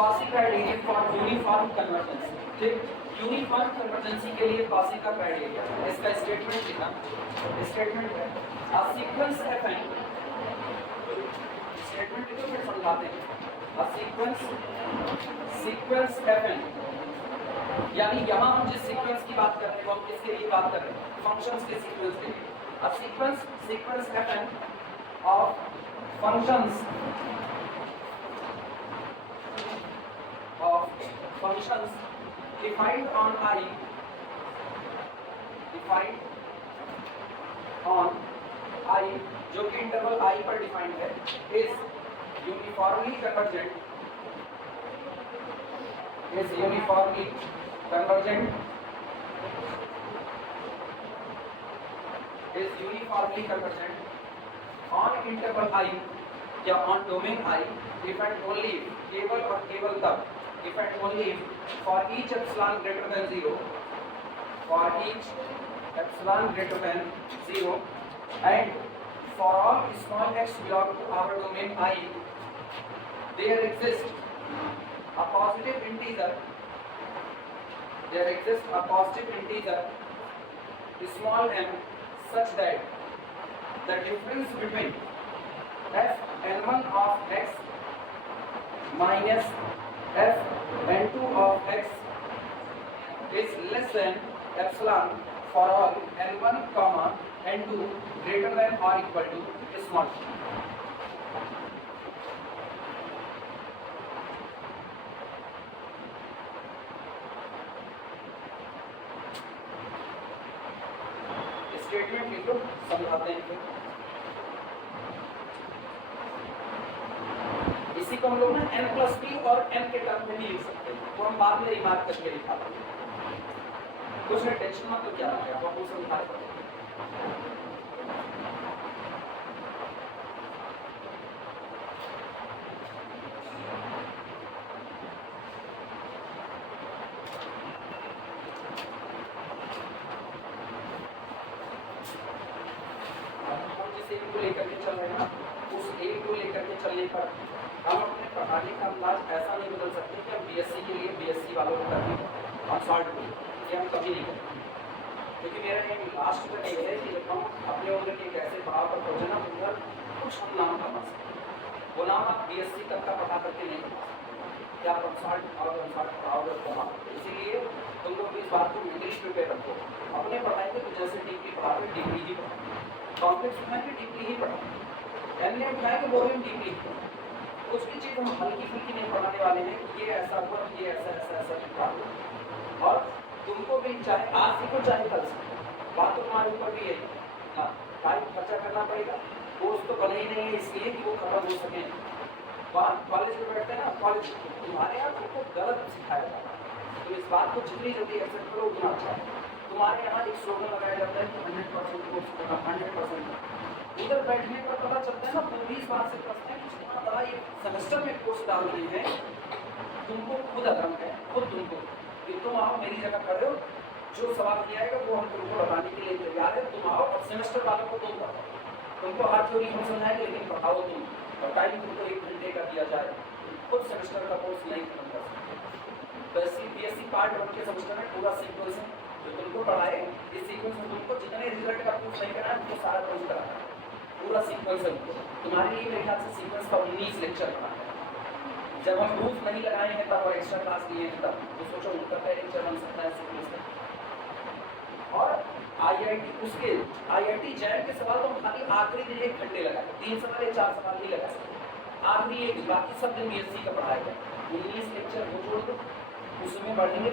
Quasi criterion for uniform convergence. ठीक, uniform कन्वर्जेंसी के लिए क्वासी का क्राइटेरिया, इसका स्टेटमेंट लिखा। स्टेटमेंट है अ सीक्वेंस fn, स्टेटमेंट लिखो फिर समझाते हैं। अ सीक्वेंस fn, यानी यहाँ हम जिस सीक्वेंस की बात कर रहे हैं वो हम किसके लिए बात कर रहे हैं, फंक्शंस के सीक्वेंस के लिए। A sequence fn of functions defined on I, जो कि इंटरवल I पर डिफाइंड है, is uniformly convergent on interval I या on domain I if and only if, केवल और केवल तब, if and only if for each epsilon greater than 0, and for all small x belong to our domain I, there exists a positive integer small m such that the difference between fn1 of x minus fn2 of x is less than epsilon for all n1 comma n2 greater than or equal to small m. Statement लिखो, समझाते हैं। इसी को हम लोग ना n+p और n के टर्म में भी लिख सकते हैं, तो हम बाद में रिमार्क करके लिखा था। कुछ नहीं, टेंशन मत लो, क्या है आपको समझा रहे हैं। लेकर के चल रहे हैं ना, उस एक को लेकर के चलने पर हम अपने पढ़ाने का अंदाज ऐसा नहीं बदल सकते कि हम बीएससी के लिए बीएससी वालों को करते हैं और शॉर्ट में ये हम कभी नहीं करेंगे, क्योंकि मेरा एम लास्ट तक ये है कि जब हम अपने उम्र के एक ऐसे भाव पर पहुँचे ना उधर कुछ हम नाम कमा सकते, वो नाम आप बीएससी तक का पढ़ा करके नहीं कमा सकते, क्या आप कंसल्ट और कंसल्ट पढ़ाओगे कमा। इसीलिए तुम लोग इस बात को इंग्लिश प्रिपेयर रखो, अपने पढ़ाई को जैसे डीपली पढ़ाओगे डीपली ही पढ़ाओ, कॉम्प्लेक्स उठाएंगे डीपली ही पढ़ाओ, एमए उठाएंगे वो भी डीपली ही पढ़ाओ। कुछ भी चीज़ हम हल्की फुल्की नहीं पढ़ाने वाले हैं, ये ऐसा हुआ, ये ऐसा ऐसा ऐसा पढ़ा। और तुमको भी चाहे आज सीखो चाहे कल सीखो, बात तो तुम्हारे ऊपर भी है। हाँ, टाइम खर्चा करना पड़ेगा, कोर्स तो बने ही नहीं है इसलिए कि वो खत्म हो सके। कॉलेज में बैठते हैं ना, कॉलेज तुम्हारे यहाँ तुमको गलत सिखाया जाता है, तो इस बात को जितनी जल्दी एक्सेप्ट करो उतना अच्छा है। तुम्हारे यहाँ एक स्लोगन लगाया जाता है कि 100% कोर्स करना, 100%। उधर बैठने पर पता चलता है ना, पूरी इस बात से करते हैं कि जितना बड़ा ये सेमेस्टर में कोर्स डाल रहे हैं, तुमको खुद अदम है, खुद तुमको कि तुम आओ मेरी जगह खड़े हो, जो सवाल किया जाएगा वो हम तुमको बताने के लिए तैयार है, तुम आओ और सेमेस्टर वालों को तुम पढ़ाओ, तुमको हर थ्योरी हम समझाएंगे लेकिन पढ़ाओ तुम, और टाइम तुमको 1 घंटे का दिया जाए, खुद सेमेस्टर का कोर्स नहीं खत्म कर सकते। तो बीएससी पार्ट 1 के सेमेस्टर में पूरा सीक्वेंस है जो तुमको पढ़ाए, इस सीक्वेंस में तुमको जितने रिजल्ट का प्रूफ नहीं करना है उनको सारा प्रूफ कराना है, पूरा सीक्वेंस है। तुम्हारे लिए मेरे ख्याल से सीक्वेंस का 19 लेक्चर पढ़ा है। जब हम प्रूफ नहीं लगाए हैं तब और एक्स्ट्रा क्लास लिए हैं तब, तो सोचो उनका पहले लेक्चर बन सकता है सीक्वेंस का। और आईआईटी जैम के सवाल तो हम खाली आखिरी दिन 1 घंटे लगाए, 3 सवाल या 4 सवाल ही लगाए, आखिरी एक, बाकी सब दिन बीएससी का पढ़ाएगा। 19 लेक्चर वो जोड़ दो, उसमें बढ़ेंगे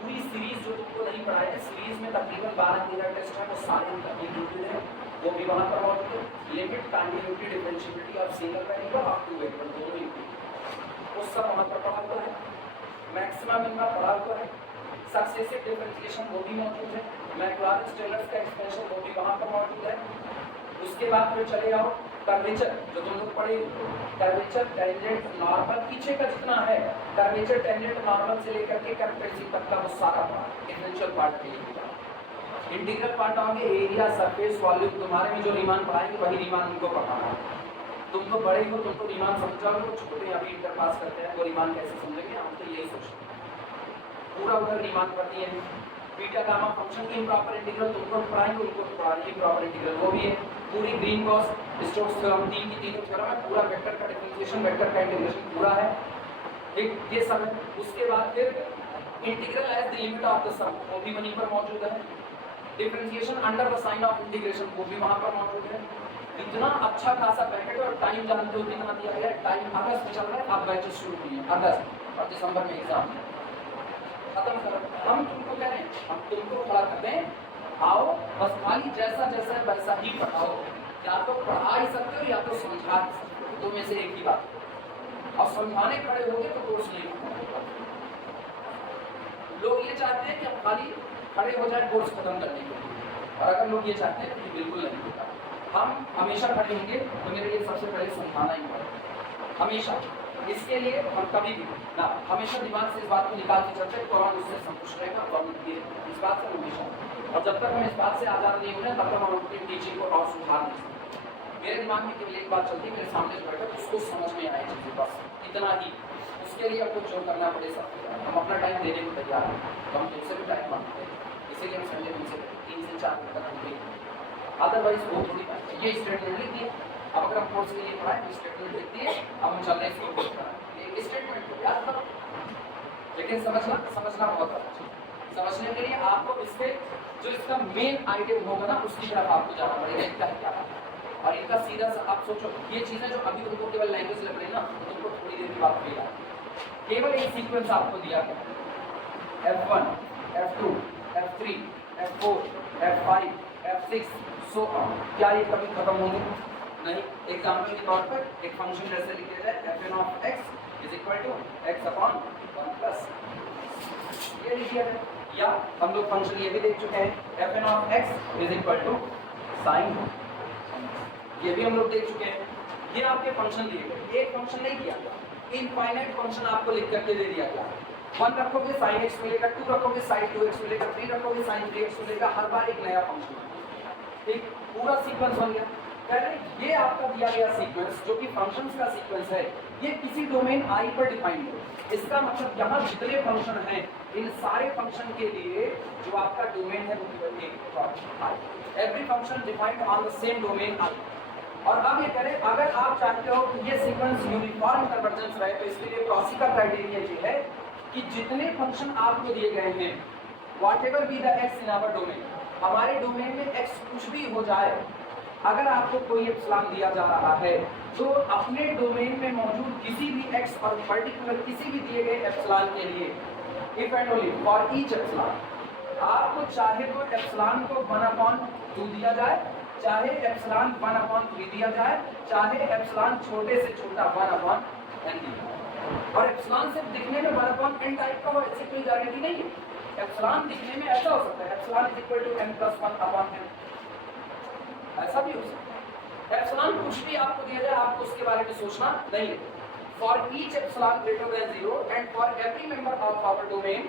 पूरी सीरीज जो तुमको नहीं पढ़ाए हैं, सीरीज में तकरीबन 12-13 टेस्ट हैं, वो सारे इंक्लूडेड हैं, वो भी वहाँ पर मौजूद है। लिमिट, कंटिन्यूटी, डिफरेंशिएबिलिटी और single variable up two variable दोनों ही वो सब वहाँ पर पढ़ा हुआ है। मैक्सिमम इनका पढ़ा हुआ है। सक्सेसिव डिफरेंशिएशन वो भी मौजूद है। मैक्लॉरिन टेलर्स का एक्सपेंशन वो भी वहाँ पर मौजूद है। उसके बाद फिर चले आओ कर्वेचर, जो तुम लोग पढ़े, कर्वेचर टेंजेंट नॉर्मल पीछे का जितना है, कर्वेचर टेंजेंट नॉर्मल से लेकर के कर्वेचर तक का वो सारा पार्ट डिफरेंशियल पार्ट के लिए। इंटीग्रल पार्ट आओगे एरिया, सरफेस, वॉल्यूम, तुम्हारे में जो रीमान पढ़ाएंगे वही रीमान उनको पढ़ाना है। तुम तो बड़े हो, तुम तो रीमान समझ जाओगे, छोटे अभी इंटर पास करते हैं वो रीमान कैसे समझेंगे, हम तो यही सोचते हैं। पूरा उधर रीमान कर दिए हैं। बीटा गामा फंक्शन की इम्प्रॉपर इंटीग्रल तुमको पढ़ाएंगे, उनको पढ़ाएंगे इम्प्रॉपर इंटीग्रल, वो भी है। पूरी ग्रीन गॉस स्टोक्स थ्योरम, तीन की तीनों थ्योरम है, पूरा वेक्टर का डिफरेंशिएशन, वेक्टर का इंटीग्रेशन पूरा है, ठीक, ये सब है। उसके बाद फिर integral as the limit of the sum, वो भी वहीं पर मौजूद है। Differentiation under the sign of integration, वो भी वहां पर मौजूद है। इतना अच्छा खासा पैकेट है। और टाइम जानते हो कितना दिया गया है, टाइम अगस्त में चल रहा है, अब बैचेस शुरू हुई है अगस्त और दिसंबर में एग्जाम खत्म करो। हम तुमको कह रहे हैं, हम तुमको खड़ा कर दें, आओ बस खाली जैसा जैसा है वैसा ही पढ़ाओ, या तो पढ़ा ही सकते हो या तो समझा ही सकते हो, दो में से एक ही बात। और समझाने खड़े होगे तो कोर्स नहीं होगा। लोग ये चाहते हैं कि अब खाली खड़े हो जाए कोर्स खत्म करने के लिए, और अगर लोग ये चाहते हैं तो बिल्कुल नहीं होगा। हम हमेशा खड़े होंगे, तो मेरे लिए सबसे पहले समझाना ही पड़ेगा हमेशा। इसके लिए हम कभी भी ना हमेशा दिमाग से इस बात को निकाल के चलते तो हम उससे संतुष्ट रहेगा, और इस बात से हमेशा, और जब तक हम इस बात से आज़ाद नहीं होंगे तब तक हम अपनी टीचिंग को और सुधार नहीं सकते। मेरे दिमाग में केवल एक बात चलती है, मेरे सामने बैठा उसको समझ में आए चीज़ें, बस इतना ही। उसके लिए आपको जो करना पड़े सब, हम अपना टाइम देने को तैयार हैं, तो हम तुमसे भी टाइम मांगते हैं, इसीलिए हम संडे तुमसे 3 से 4 घंटे तक देंगे, अदरवाइज वो थोड़ी बात। ये स्टेटमेंट लिख दिए, अब अगर हम कोर्स के लिए पढ़ाएं स्टेटमेंट लिख दिए, अब हम चल रहे हैं इसको कोर्स कराएं, एक स्टेटमेंट को याद करो। लेकिन समझना बहुत अच्छा। समझने के लिए आपको इसके जो इसका मेन आइटम होगा ना, उसकी तरफ आपको जाना पड़ेगा, इनका क्या है। और इनका सीधा सा आप सोचो, ये चीज़ें जो अभी तुमको केवल लैंग्वेज लग रही है ना, तो तुमको थोड़ी देर की बात मिला, केवल एक सीक्वेंस आपको दिया गया, F1, F2, F3, F4, F5, F6, सो क्या ये कभी खत्म होंगे? नहीं। एग्जाम्पल के तौर पर एक फंक्शन जैसे लिखा जाए fn of x is equal to x upon 1 plus, ये लिखिए। या हम लोग फंक्शन ये भी देख चुके हैं fn of x is equal to sine, ये भी हम लोग देख चुके हैं। ये आपके फंक्शन दिए गए, एक फंक्शन नहीं दिया गया, इनफाइनाइट फंक्शन आपको लिख करके दे दिया गया। 1 रखोगे sin x मिलेगा, 2 रखोगे sin 2x मिलेगा, 3 रखोगे sin 3x मिलेगा, हर बार एक नया फंक्शन, ठीक, पूरा सीक्वेंस बन गया। पहले ये आपका दिया गया सीक्वेंस जो कि फंक्शंस का सीक्वेंस है, ये किसी डोमेन I पर डिफाइंड है। इसका मतलब यहाँ जितने फंक्शन हैं, इन सारे फंक्शन के लिए जो आपका डोमेन है वो केवल एक है, every function defined on the same domain I। और अब ये करें, अगर आप चाहते हो कि ये सीक्वेंस यूनिफॉर्म कन्वर्जेंस रहे, तो इसके लिए कॉची का क्राइटेरिया ये है कि जितने फंक्शन आपको दिए गए हैं, whatever be the x in our domain, हमारे डोमेन में एक्स कुछ भी हो जाए, अगर आपको कोई एप्सिलॉन दिया जा रहा है, तो अपने डोमेन में मौजूद किसी भी एक्स और पर्टिकुलर किसी भी दिए गए एप्सिलॉन के लिए, if and only for each epsilon, आपको चाहे तो एप्सिलॉन को 1/2 दिया जाए, चाहे एप्सिलॉन 1/3 दिया जाए, चाहे एप्सिलॉन छोटे से छोटा 1/n दिया जाए। और एप्सिलॉन सिर्फ दिखने में 1/n टाइप का हो, ऐसी कोई गारंटी नहीं है। एप्सिलॉन दिखने में ऐसा हो सकता है, epsilon is equal to n + 1/n, ऐसा भी हो सकता है। एप्सिलॉन कुछ भी आपको दिया जाए, आपको उसके बारे में सोचना नहीं है। For each epsilon greater than 0 and for every member of our domain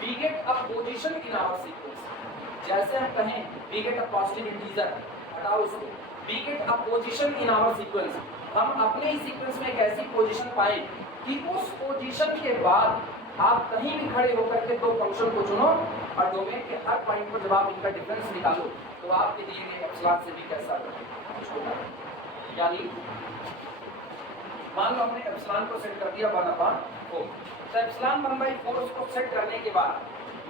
we get a position in our sequence. जैसे हम कहें we get a positive integer, हटाओ उसको, we get a position in our sequence, हम अपने ही sequence में एक ऐसी पोजीशन पाएं कि उस पोजीशन के बाद आप कहीं भी खड़े होकर के दो फंक्शन को चुनो और डोमेन के हर पॉइंट पर जब आप इनका डिफरेंस निकालो तो आपके दिए गए एप्सिलॉन से भी कैसा होगा। यानी मान लो हमने एप्सिलॉन को सेट कर दिया 1/4, तो एप्सिलॉन 1/4 को सेट करने के बाद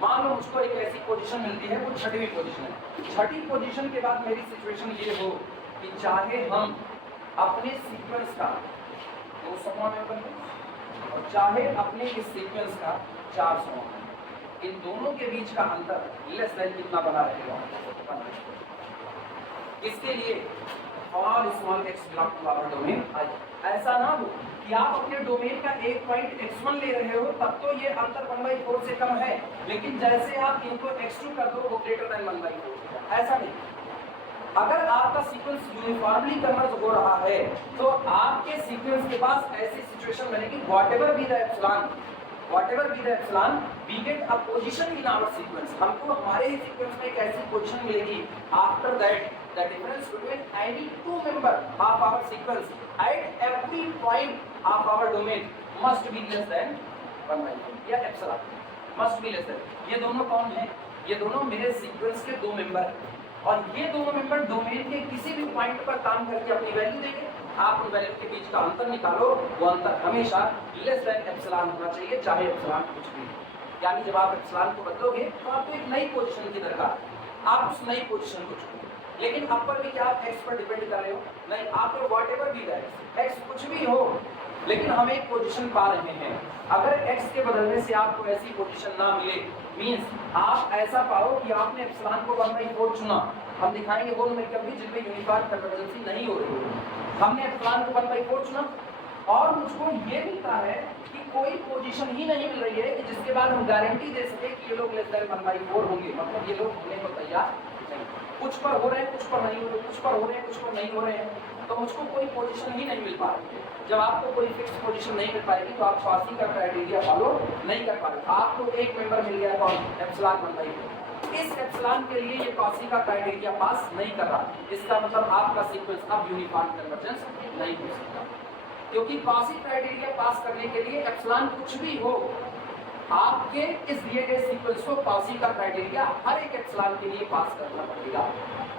मान लो मुझको एक ऐसी पोजीशन मिलती है, वो छठी पोजीशन है। छठी पोजीशन के बाद मेरी सिचुएशन ये हो कि चाहे हम अपने सीक्वेंस का 200वां मेंबर और चाहे अपने इस सीक्वेंस का 400वां, इन दोनों के बीच का अंतर लेस देन कितना बना रहेगा। इसके लिए for small x belong to our domain I, ऐसा ना हो कि आप अपने डोमेन का एक पॉइंट x1 ले रहे हो, तब तो ये अंतर 1/4 से कम है, लेकिन जैसे आप इनको x2 कर दो वो ग्रेटर देन 1/4, ऐसा नहीं। अगर आपका सीक्वेंस यूनिफॉर्मली कन्वर्ज हो रहा है तो आपके सीक्वेंस के पास ऐसी सिचुएशन बनेगी, whatever be the epsilon, we get a position in our sequence, हमको हमारे ही सीक्वेंस में एक ऐसी पोजीशन मिलेगी after that the difference between any two member of our sequence at every point of our domain must be less than 1/4 या epsilon must be less than. ये दोनों कौन है? ये दोनों मेरे सीक्वेंस के दो मेंबर हैं और ये दोनों मेंबर डोमेन के किसी भी पॉइंट पर काम करके अपनी वैल्यू देंगे। आप उन वैल्यू के बीच का अंतर निकालो, वो अंतर हमेशा लेस देन एप्सिलॉन होना चाहिए, चाहे एप्सिलॉन कुछ भी। यानी जब आप एप्सिलॉन को बदलोगे तो आपको एक नई पोजीशन की दरकार है, आप उस नई पोजीशन को चुनो। लेकिन अब पर भी क्या आप एक्स पर डिपेंड कर रहे हो? नहीं, आप तो व्हाटएवर बी दैट एक्स कुछ भी हो, लेकिन हम एक पोजीशन पा रहे हैं। अगर एक्स के बदलने से आपको ऐसी पोजीशन ना मिले, मींस आप ऐसा पाओ कि आपने एप्सिलॉन को 1/4 चुना। हम दिखाएंगे वो न्यूमेरिकल भी जिनमें यूनिफॉर्म कन्वर्जेंसी नहीं हो रही है। हमने एप्सिलॉन को 1/4 चुना और मुझको ये मिलता है कि कोई पोजीशन ही नहीं मिल रही है कि जिसके बाद हम गारंटी दे सके कि ये लोग लेस देन 1/4 होंगे, मतलब ये लोग होने को तैयार नहीं। कुछ पर हो रहे हैं, कुछ पर नहीं हो रहे, कुछ पर हो रहे हैं, कुछ पर नहीं हो रहे हैं, तो मुझको कोई पोजीशन ही नहीं मिल पा रही है। जब आपको कोई फिक्स पोजीशन नहीं मिल पाएगी तो आप कॉची का क्राइटेरिया फॉलो नहीं कर पाएंगे। आपको एक मेंबर मिल गया कौन? एप्सिलॉन 1/4। इस एप्सिलॉन के लिए ये कॉची का क्राइटेरिया पास नहीं कर रहा, इसका मतलब आपका सीक्वेंस अब यूनिफॉर्म कन्वर्जेंस नहीं हो सकता, क्योंकि कॉची क्राइटेरिया पास करने के लिए एप्सिलॉन कुछ भी हो, आपके इस दिए गए सीक्वेंस को कॉची का क्राइटेरिया हर एक एप्सिलॉन के लिए पास करना पड़ेगा।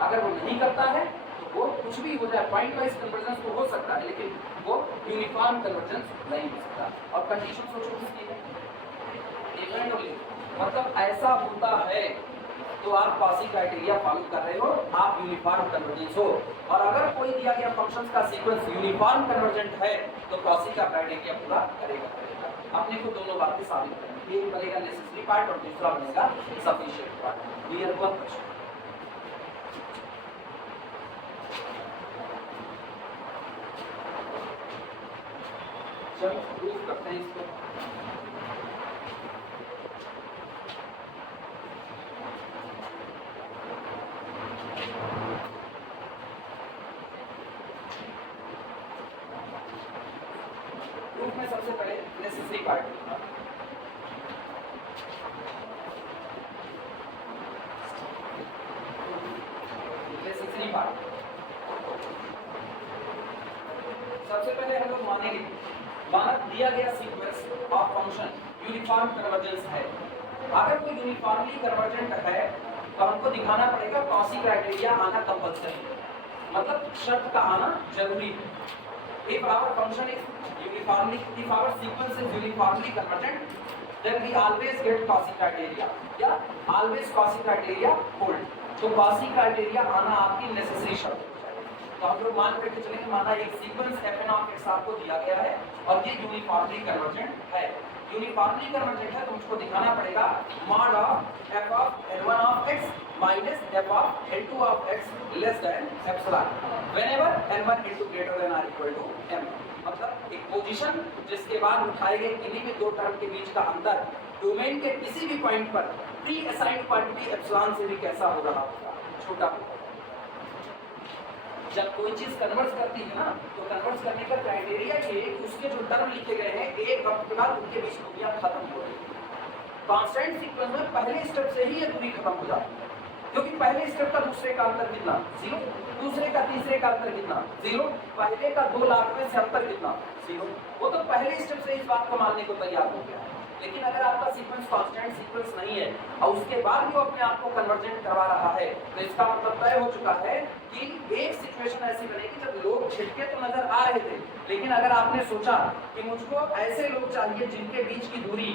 अगर वो नहीं करता है तो वो कुछ भी हो जाए, पॉइंट वाइज कन्वर्जेंस तो हो सकता है लेकिन वो यूनिफॉर्म कन्वर्जेंस नहीं हो सकता। और कंडीशन सोचो किसकी है? मतलब ऐसा होता है तो आप कॉची क्राइटेरिया फॉलो कर रहे हो, आप यूनिफॉर्म कन्वर्जेंस हो। और अगर कोई दिया गया फंक्शंस का सीक्वेंस यूनिफॉर्म कन्वर्जेंट है तो कॉची का क्राइटेरिया पूरा करेगा। अपने को दोनों बातें साबित करेंगे, एक बनेगा नेसेसरी पार्ट और दूसरा बनेगा सफिशिएंट पार्ट। क्लियर हुआ प्रश्न? चलो प्रूफ करते हैं इसको। प्रूफ में सबसे पहले नेसेसरी पार्ट सबसे पहले हम लोग मानेंगे, माना दिया गया sequence of function uniform convergence है। अगर कोई यूनिफॉर्मली कन्वर्जेंट है तो हमको दिखाना पड़ेगा कॉची क्राइटेरिया आना कंपल्सरी, मतलब शर्त का आना जरूरी है। If our function is uniformly, if our sequence is uniformly convergent, then we always get Cauchy criteria. या always Cauchy criteria hold. तो Cauchy criteria आना आपकी नेसेसरी शर्त है। तो हम लोग मान करके चलेंगे, माना एक सीक्वेंस fn of x आपको दिया गया है और ये यूनिफॉर्मली कन्वर्जेंट है। यूनिफॉर्मली कन्वर्जेंट है तो मुझको दिखाना पड़ेगा mod of f of n1 of x minus f of n2 of x less than epsilon whenever n1 into greater than or equal to m। मतलब एक पोजीशन जिसके बाद उठाए गए किन्हीं भी दो टर्म के बीच का अंतर डोमेन के किसी भी पॉइंट पर प्री असाइंड क्वांटिटी एप्सिलॉन से भी कैसा हो रहा होगा, छोटा होगा। जब कोई चीज कन्वर्ट करती है ना तो कन्वर्ट करने का क्राइटेरिया ये है कि उसके जो टर्म लिखे गए हैं एक वक्त के बाद उनके बीच दूरियां खत्म हो रही है। कांस्टेंट सीक्वेंस में पहले स्टेप से ही ये दूरी खत्म हो जाती है, क्योंकि पहले स्टेप का दूसरे का अंतर कितना? 0। दूसरे का तीसरे का अंतर कितना? 0। पहले का 2 लाख में से अंतर कितना? 0। वो तो पहले स्टेप से इस बात को मानने को तैयार हो गया। लेकिन अगर आपका सीक्वेंस कांस्टेंट सीक्वेंस नहीं है और उसके बाद भी वो अपने आप को कन्वर्जेंट करवा रहा है तो इसका मतलब तय हो चुका है कि एक सिचुएशन ऐसी बनेगी जब लोग छिटके तो नजर आ रहे थे, लेकिन अगर आपने सोचा कि मुझको ऐसे लोग चाहिए जिनके बीच की दूरी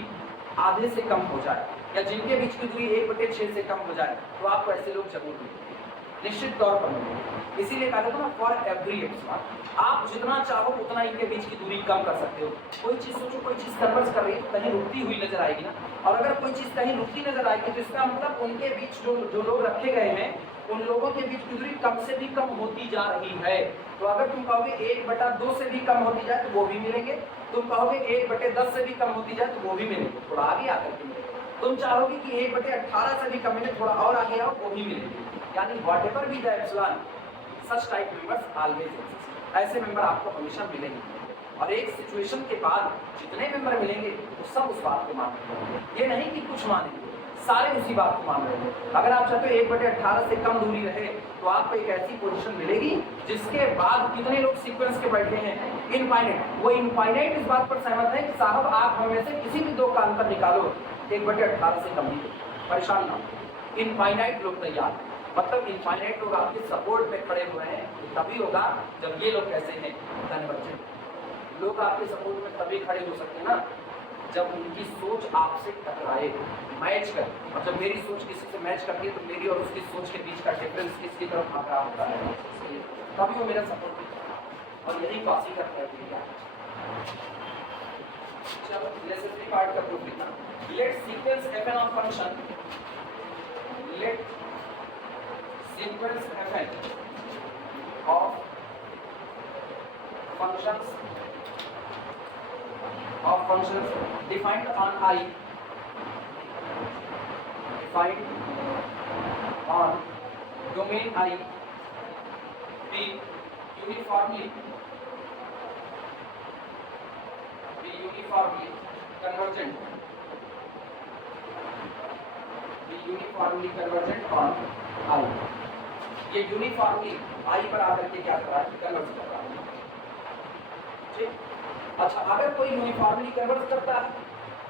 आधे से कम हो जाए या जिनके बीच की दूरी 1/6 से कम हो जाए तो आपको ऐसे लोग जरूर मिलेंगे, निश्चित तौर पर मिलेंगे। इसीलिए कहा जाता है ना फॉर एवरी एप्सिलॉन आप जितना चाहो उतना इनके बीच की दूरी कम कर सकते हो। कोई चीज सोचो, कोई चीज कन्वर्ज कर रही है तो कहीं रुकती हुई नजर आएगी ना, और अगर कोई चीज कहीं रुकती नजर आएगी तो इसका मतलब उनके बीच जो लोग रखे गए हैं उन लोगों के बीच की दूरी कम से भी कम होती जा रही है। तो अगर तुम कहोगे 1/2 से भी कम होती जाए तो वो भी मिलेंगे, तुम कहोगे 1/10 से भी कम होती जाए तो वो भी मिलेंगे, थोड़ा आगे आकर के मिलेंगे। तुम चाहोगे कि 1/18 से भी कम मिले, थोड़ा और आगे आओ, वो भी मिलेंगे। यानी whatever be the epsilon such type members always exist, ऐसे मेंबर आपको हमेशा मिलेंगे। और एक सिचुएशन के बाद जितने मेंबर मिलेंगे वो सब उस बात को मानेंगे, ये नहीं कि कुछ मानेंगे, सारे उसी बात को मान रहे हैं। अगर आप चाहते हो 1/18 से कम दूरी रहे तो आपको एक ऐसी पोजीशन मिलेगी जिसके बाद कितने लोग सीक्वेंस के बैठे हैं, इनफाइनाइट। वो इनफाइनाइट इस बात पर सहमत है कि साहब आप हमें से किसी भी दो का अंतर निकालो 1/18 से कम ही, परेशान ना हो। इनफाइनाइट लोग तैयार हैं, मतलब इनफाइनाइट लोग आपके सपोर्ट में खड़े हुए हैं। तभी होगा जब ये लोग कैसे हैं, कन्वर्जेंट लोग आपके सपोर्ट में तभी खड़े हो सकते हैं ना जब उनकी सोच आपसे टकराए, मैच कर। मतलब मेरी सोच किसी से मैच करती है तो मेरी और उसकी सोच के बीच का डिफरेंस किसकी तरफ भाग रहा होता है, तभी वो मेरा सपोर्ट करता है। और यही क्लासिक का क्राइटेरिया है। चलो नेसेसरी पार्ट का प्रूफ लिखना। Let sequence fn of function, let sequence fn of functions defined on I, defined on domain I be uniformly convergent, on I। ये यूनिफॉर्मली I पर आकर के क्या कर रहा है, कन्वर्ज कर रहा है। ठीक। अच्छा, अगर कोई यूनिफॉर्मली कन्वर्ज करता है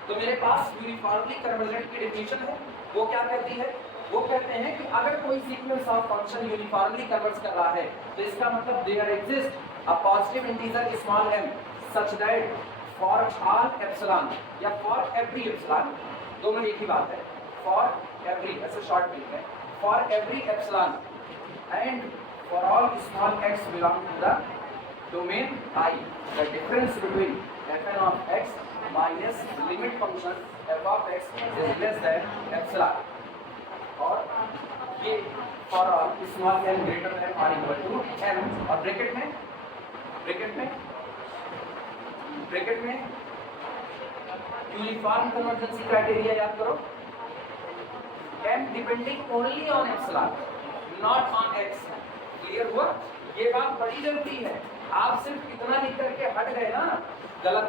तो मेरे पास यूनिफॉर्मली कन्वर्जेंट की डेफिनेशन है। वो क्या कहती है, वो कहते हैं कि अगर कोई sequence of function uniformly converge कर रहा है तो इसका मतलब there exist a positive integer small m such that for all epsilon या फॉर एवरी एप्सिलॉन, दोनों एक ही बात है, फॉर एवरी ऐसे शॉर्ट में है, for every epsilon and for all small x belong to the domain I, the difference between fn of x minus limit function f of x is less than epsilon। और ये for all small n greater than or equal to m, और bracket में uniform कन्वर्जेंसी criteria याद करो, m depending only on epsilon not on x। Clear हुआ? ये बात बड़ी जरूरी है। आप सिर्फ इतना लिख करके हट गए ना, गलत,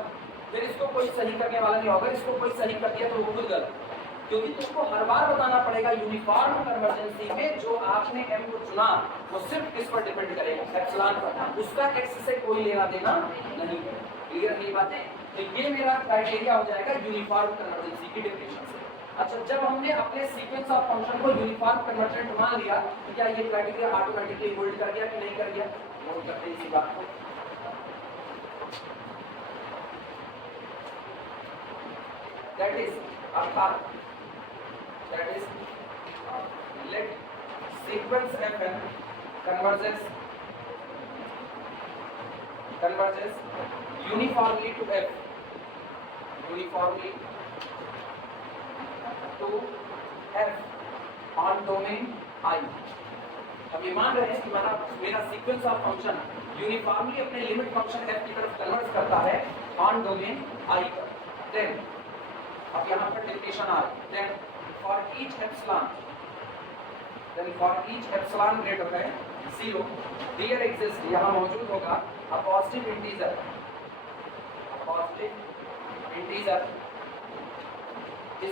फिर इसको कोई सही करने वाला नहीं होगा। इसको कोई सही कर दिया तो वो खुद गलत, क्योंकि तुमको हर बार बताना पड़ेगा यूनिफॉर्म कन्वर्जेंसी में जो आपने m को चुना वो सिर्फ किस पर डिपेंड करेगा, एप्सिलॉन पर, उसका x से कोई लेना देना नहीं है। क्लियर नहीं बातें? तो ये मेरा क्राइटेरिया हो जाएगा यूनिफॉर्म कन्वर्जेंसी की डेफिनेशन से। अच्छा, जब हमने अपने सीक्वेंस ऑफ फंक्शन को यूनिफॉर्म कन्वर्जेंट मान लिया तो क्या ये क्राइटेरिया ऑटोमेटिकली होल्ड कर गया कि नहीं कर गया? होल्ड करते इसी बात को। दैट इज अर्थात that is let sequence fn converges uniformly to f, uniformly to f on domain I। अब ये मान रहे हैं कि मेरा सीक्वेंस ऑफ फंक्शन यूनिफॉर्मली अपने लिमिट फंक्शन f की तरफ कन्वर्ज करता है ऑन डोमेन I पर। देन अब यहाँ पर डेफिनेशन आ रही, then for each epsilon greater than 0 there exist, यहाँ मौजूद होगा a positive integer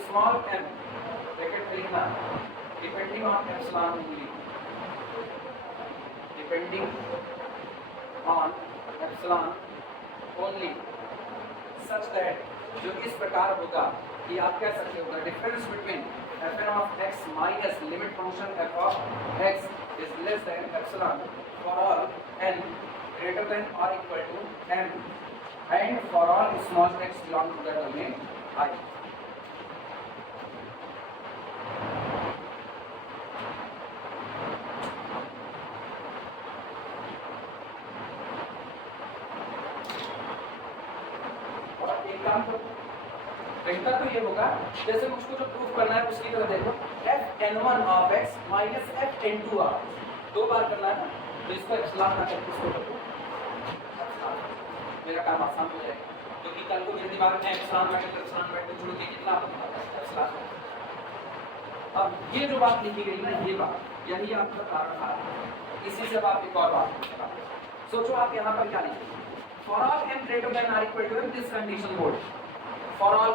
small m bracket में लिखना, depending on epsilon only, depending on epsilon only, such that, जो इस प्रकार होगा कि आप कह सकते हो difference between fn of x minus limit function f of x is less than epsilon for all n greater than or equal to m and for all small x belong to the domain I। बेहतर तो ये होगा जैसे मुझको जो proof करना है उसकी तरह देखो, fn1 of x minus fn2 of x, दो बार करना है ना, तो इसको एप्सिलॉन ना करके इसको कर दो, मेरा काम आसान हो जाएगा। क्योंकि कल को मेरे दिमाग में एप्सिलॉन बैठ जुड़ के कितना एप्सिलॉन। अब ये जो बात लिखी गई ना, ये बात, यही आपका कारण है। इसी से आप एक और बात सोचो, आप यहाँ पर क्या लिखेंगे, for all m greater than or equal to m this condition holds, for all,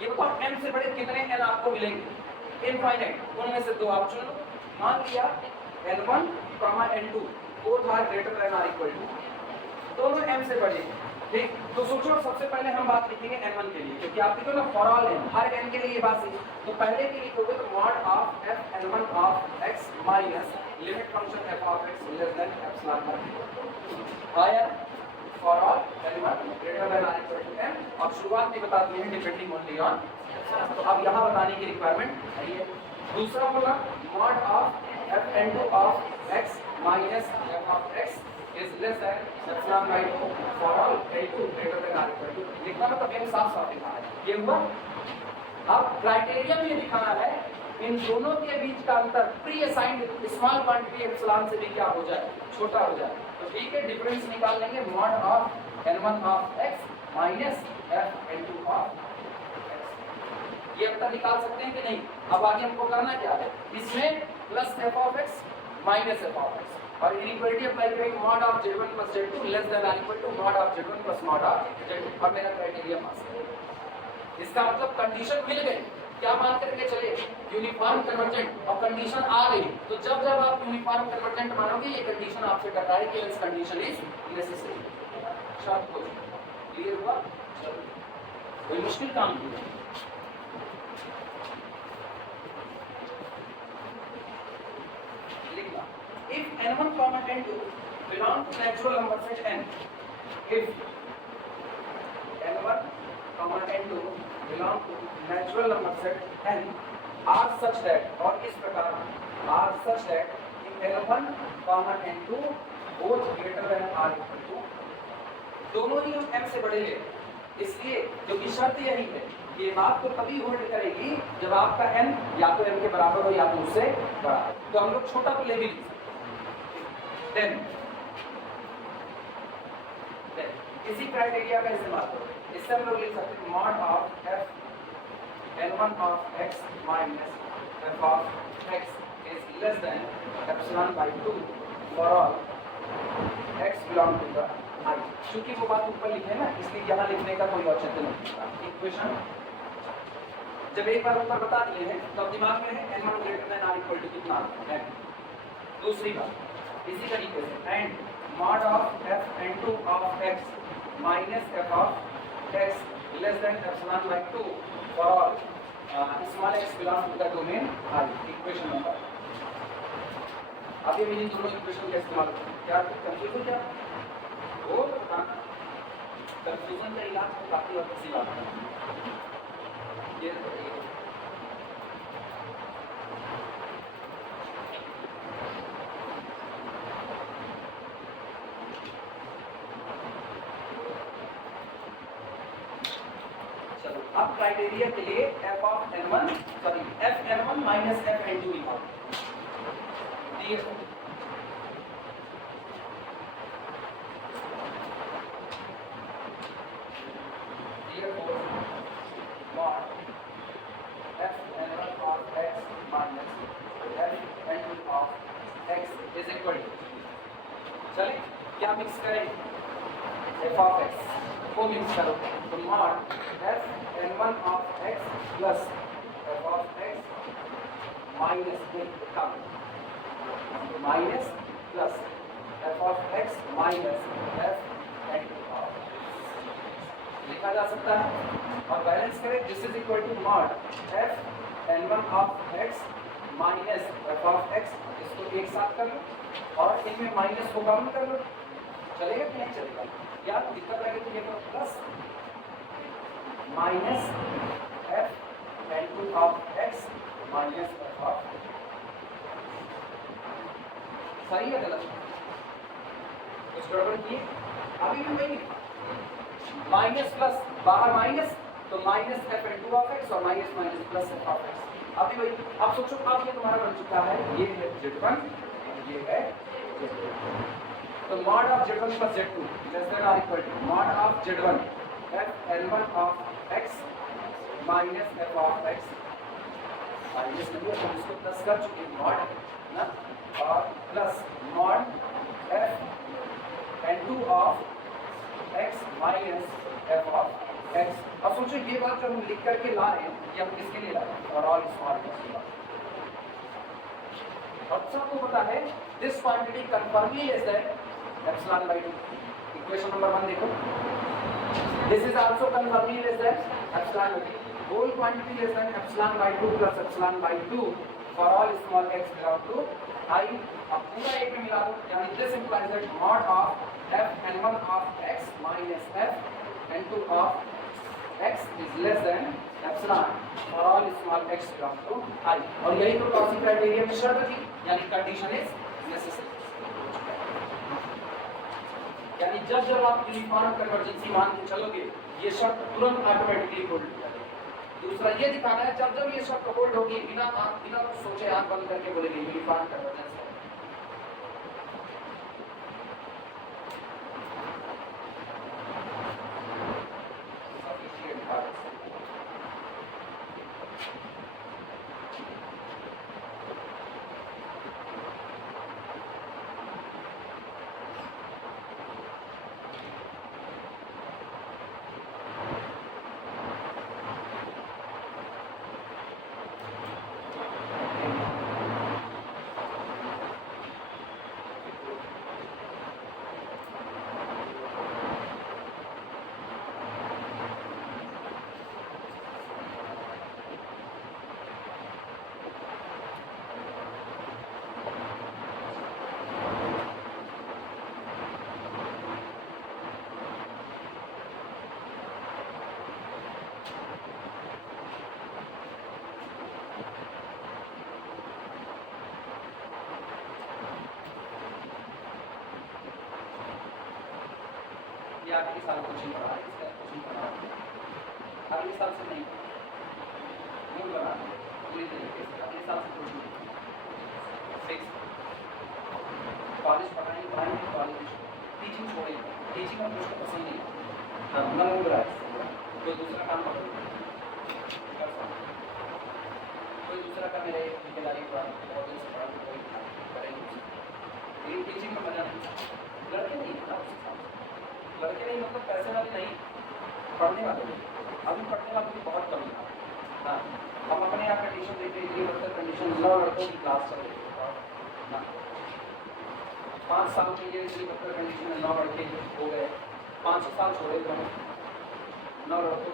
ये बताओ m से बड़े कितने n आपको मिलेंगे, इनफाइनाइट, उनमें से दो आप चुन लो। मान लिया n1, n2 both are greater than or equal to, दोनों m से बड़े हैं। ठीक, तो सोचो सबसे पहले हम बात लिखेंगे n1 के लिए, क्योंकि आप देखो ना for all n, her n के लिए ये बात सही। तो पहले के लिखोगे तो mod of f n1 of x minus limit function f of x less than epsilon by आया for all n1 greater than or equal to m। अब शुरुआत में बता दिए हैं डिपेंडिंग ओनली ऑन, तो अब यहाँ बताने की रिक्वायरमेंट है ये। दूसरा होगा mod of f n2 of x minus f of x is less than epsilon by 2 for all L2 greater than R equal to, लिखना मतलब ये साफ साफ लिखना है, ये हुआ। अब क्राइटेरिया में ये दिखाना है इन दोनों के बीच का अंतर pre assigned small quantity epsilon से भी क्या हो जाए, छोटा हो जाए। तो ठीक है, डिफरेंस निकाल लेंगे mod of n1 of x minus f n2 of x, ये अंतर निकाल सकते हैं कि नहीं। अब आगे हमको करना क्या है, इसमें plus f of x minus f of x और इनइक्वालिटी अप्लाई करेंगे mod of z1 plus z2 less than or equal to mod of z1 plus mod of z2, और मेरा क्राइटेरिया पास है। इसका मतलब कंडीशन मिल गई, क्या मान करके चले, यूनिफॉर्म कन्वर्जेंट, और कंडीशन आ गई। तो जब जब आप यूनिफॉर्म कन्वर्जेंट मानोगे ये कंडीशन आपसे कर रहा है कि दिस कंडीशन इज नेसेसरी। शर्त को क्लियर हुआ, कोई मुश्किल काम नहीं है। If n1, n2 belong to natural number set n, if n1, n2 belong to natural number set n are such that, और इस प्रकार are such that if n1, n2 both greater than or equal to, दोनों ही हम m से बड़े हैं, इसलिए क्योंकि शर्त यही है, ये बात तो तभी होल्ड करेगी जब आपका n या तो m के बराबर हो या तो उससे बड़ा। तो हम लोग छोटा तो ले भी नहीं, then इसी क्राइटेरिया का इस्तेमाल करो। इससे हम लोग लिख सकते हैं mod of f n1 of x minus f of x is less than epsilon by 2 for all x belong to the I। क्योंकि वो बात ऊपर लिखे ना, इसलिए यहाँ लिखने का कोई औचित्य नहीं। इक्वेशन जब एक बार ऊपर बता दिए हैं तो अब दिमाग में है n1 greater than or equal to कितना है। दूसरी बात इसी तरीके से and mod of f n2 of x minus f of x less than epsilon by 2 for all small x belong to the domain I। Equation number, अभी मैंने दोनों इक्वेशन का इस्तेमाल किया। क्या कंफ्यूजन क्या वो बताना, कंफ्यूजन का इलाज तो काफी और किसी बात नहीं। ये चलो अब क्राइटेरिया के लिए f of n1 sorry f n1 minus f n2 लिखा दिए। चले क्या मिक्स करें, f ऑफ x को मिक्स करो तो mod f n1 of x plus f of x minus minus plus f of x minus f n2 of लिखा जा सकता है। और बैलेंस करें, this is equal to mod f n1 of x minus f of x, इसको एक साथ कर लो और इनमें माइनस को कम कर लो, चलेगा कि नहीं चलेगा। या दिक्कत लगे तो ये plus minus f n2 of x minus f of, सही है गलत, कुछ गड़बड़ की अभी भी वही माइनस प्लस बाहर माइनस तो minus f n2 of x और minus minus plus f of x, अभी वही। अब सोचो अब ये तुम्हारा बन चुका है, ये है z1 ये है z2, तो mod of z1 plus z2 less than और equal to mod of z1 f n1 of x minus f of x, minus नहीं है तो इसको प्लस कर चुके मॉड ना, और plus mod f n2 of x minus f of x। अब सोचो ये बात जो हम लिख करके ला रहे हैं ये हम किसके लिए ला रहे हैं, और ऑल स्मॉल और सबको पता है this quantity confirmly less than epsilon by 2। Equation number 1 देखो, this is also confirmly less than epsilon by 2, whole quantity less than epsilon by 2 plus epsilon by 2 for all small x belong to I। अब पूरा एक में मिला दो, यानी this implies that mod of f n1 of x minus f n2 of x is less than epsilon for all small x belong to I। और यही तो कॉची क्राइटेरिया में शर्त थी, यानी कंडीशन इज नेसेसरी। यानी जब जब आप यूनिफॉर्म कन्वर्जेंसी मान के चलोगे ये शर्त तुरंत ऑटोमेटिकली होल्ड हो जाएगी। दूसरा ये दिखाना है जब जब ये शर्त होल्ड होगी बिना कुछ सोचे आंख बंद करके बोलेंगे यूनिफॉर्म कन्वर्जेंस है। अगले साल कोचिंग पढ़ा इसका कोचिंग पढ़ा अगले साल से नहीं बना पूरी तरीके से अगले साल से कोचिंग फिक्स कॉलेज पढ़ाएंगे कॉलेज टीचिंग छोड़ेंगे, टीचिंग में मुझको पसंद नहीं है ना लग रहा है कोई दूसरा काम कर कोई दूसरा काम मेरे ठेकेदारी बहुत दिन से पढ़ा कोई करेंगे लेकिन टीचिंग में मजा नहीं। लड़के नहीं ना लड़के नहीं मतलब पैसे वाले नहीं, पढ़ने वाले अभी पढ़ने वाले भी बहुत कम है। हाँ हम अपने यहाँ कंडीशन देखते हैं ये मतलब कंडीशन 9 लड़कों की क्लास चल रही है 5 साल के लिए मतलब कंडीशन में 9 लड़के हो गए, 5 साल छोड़े तो 9 लड़कों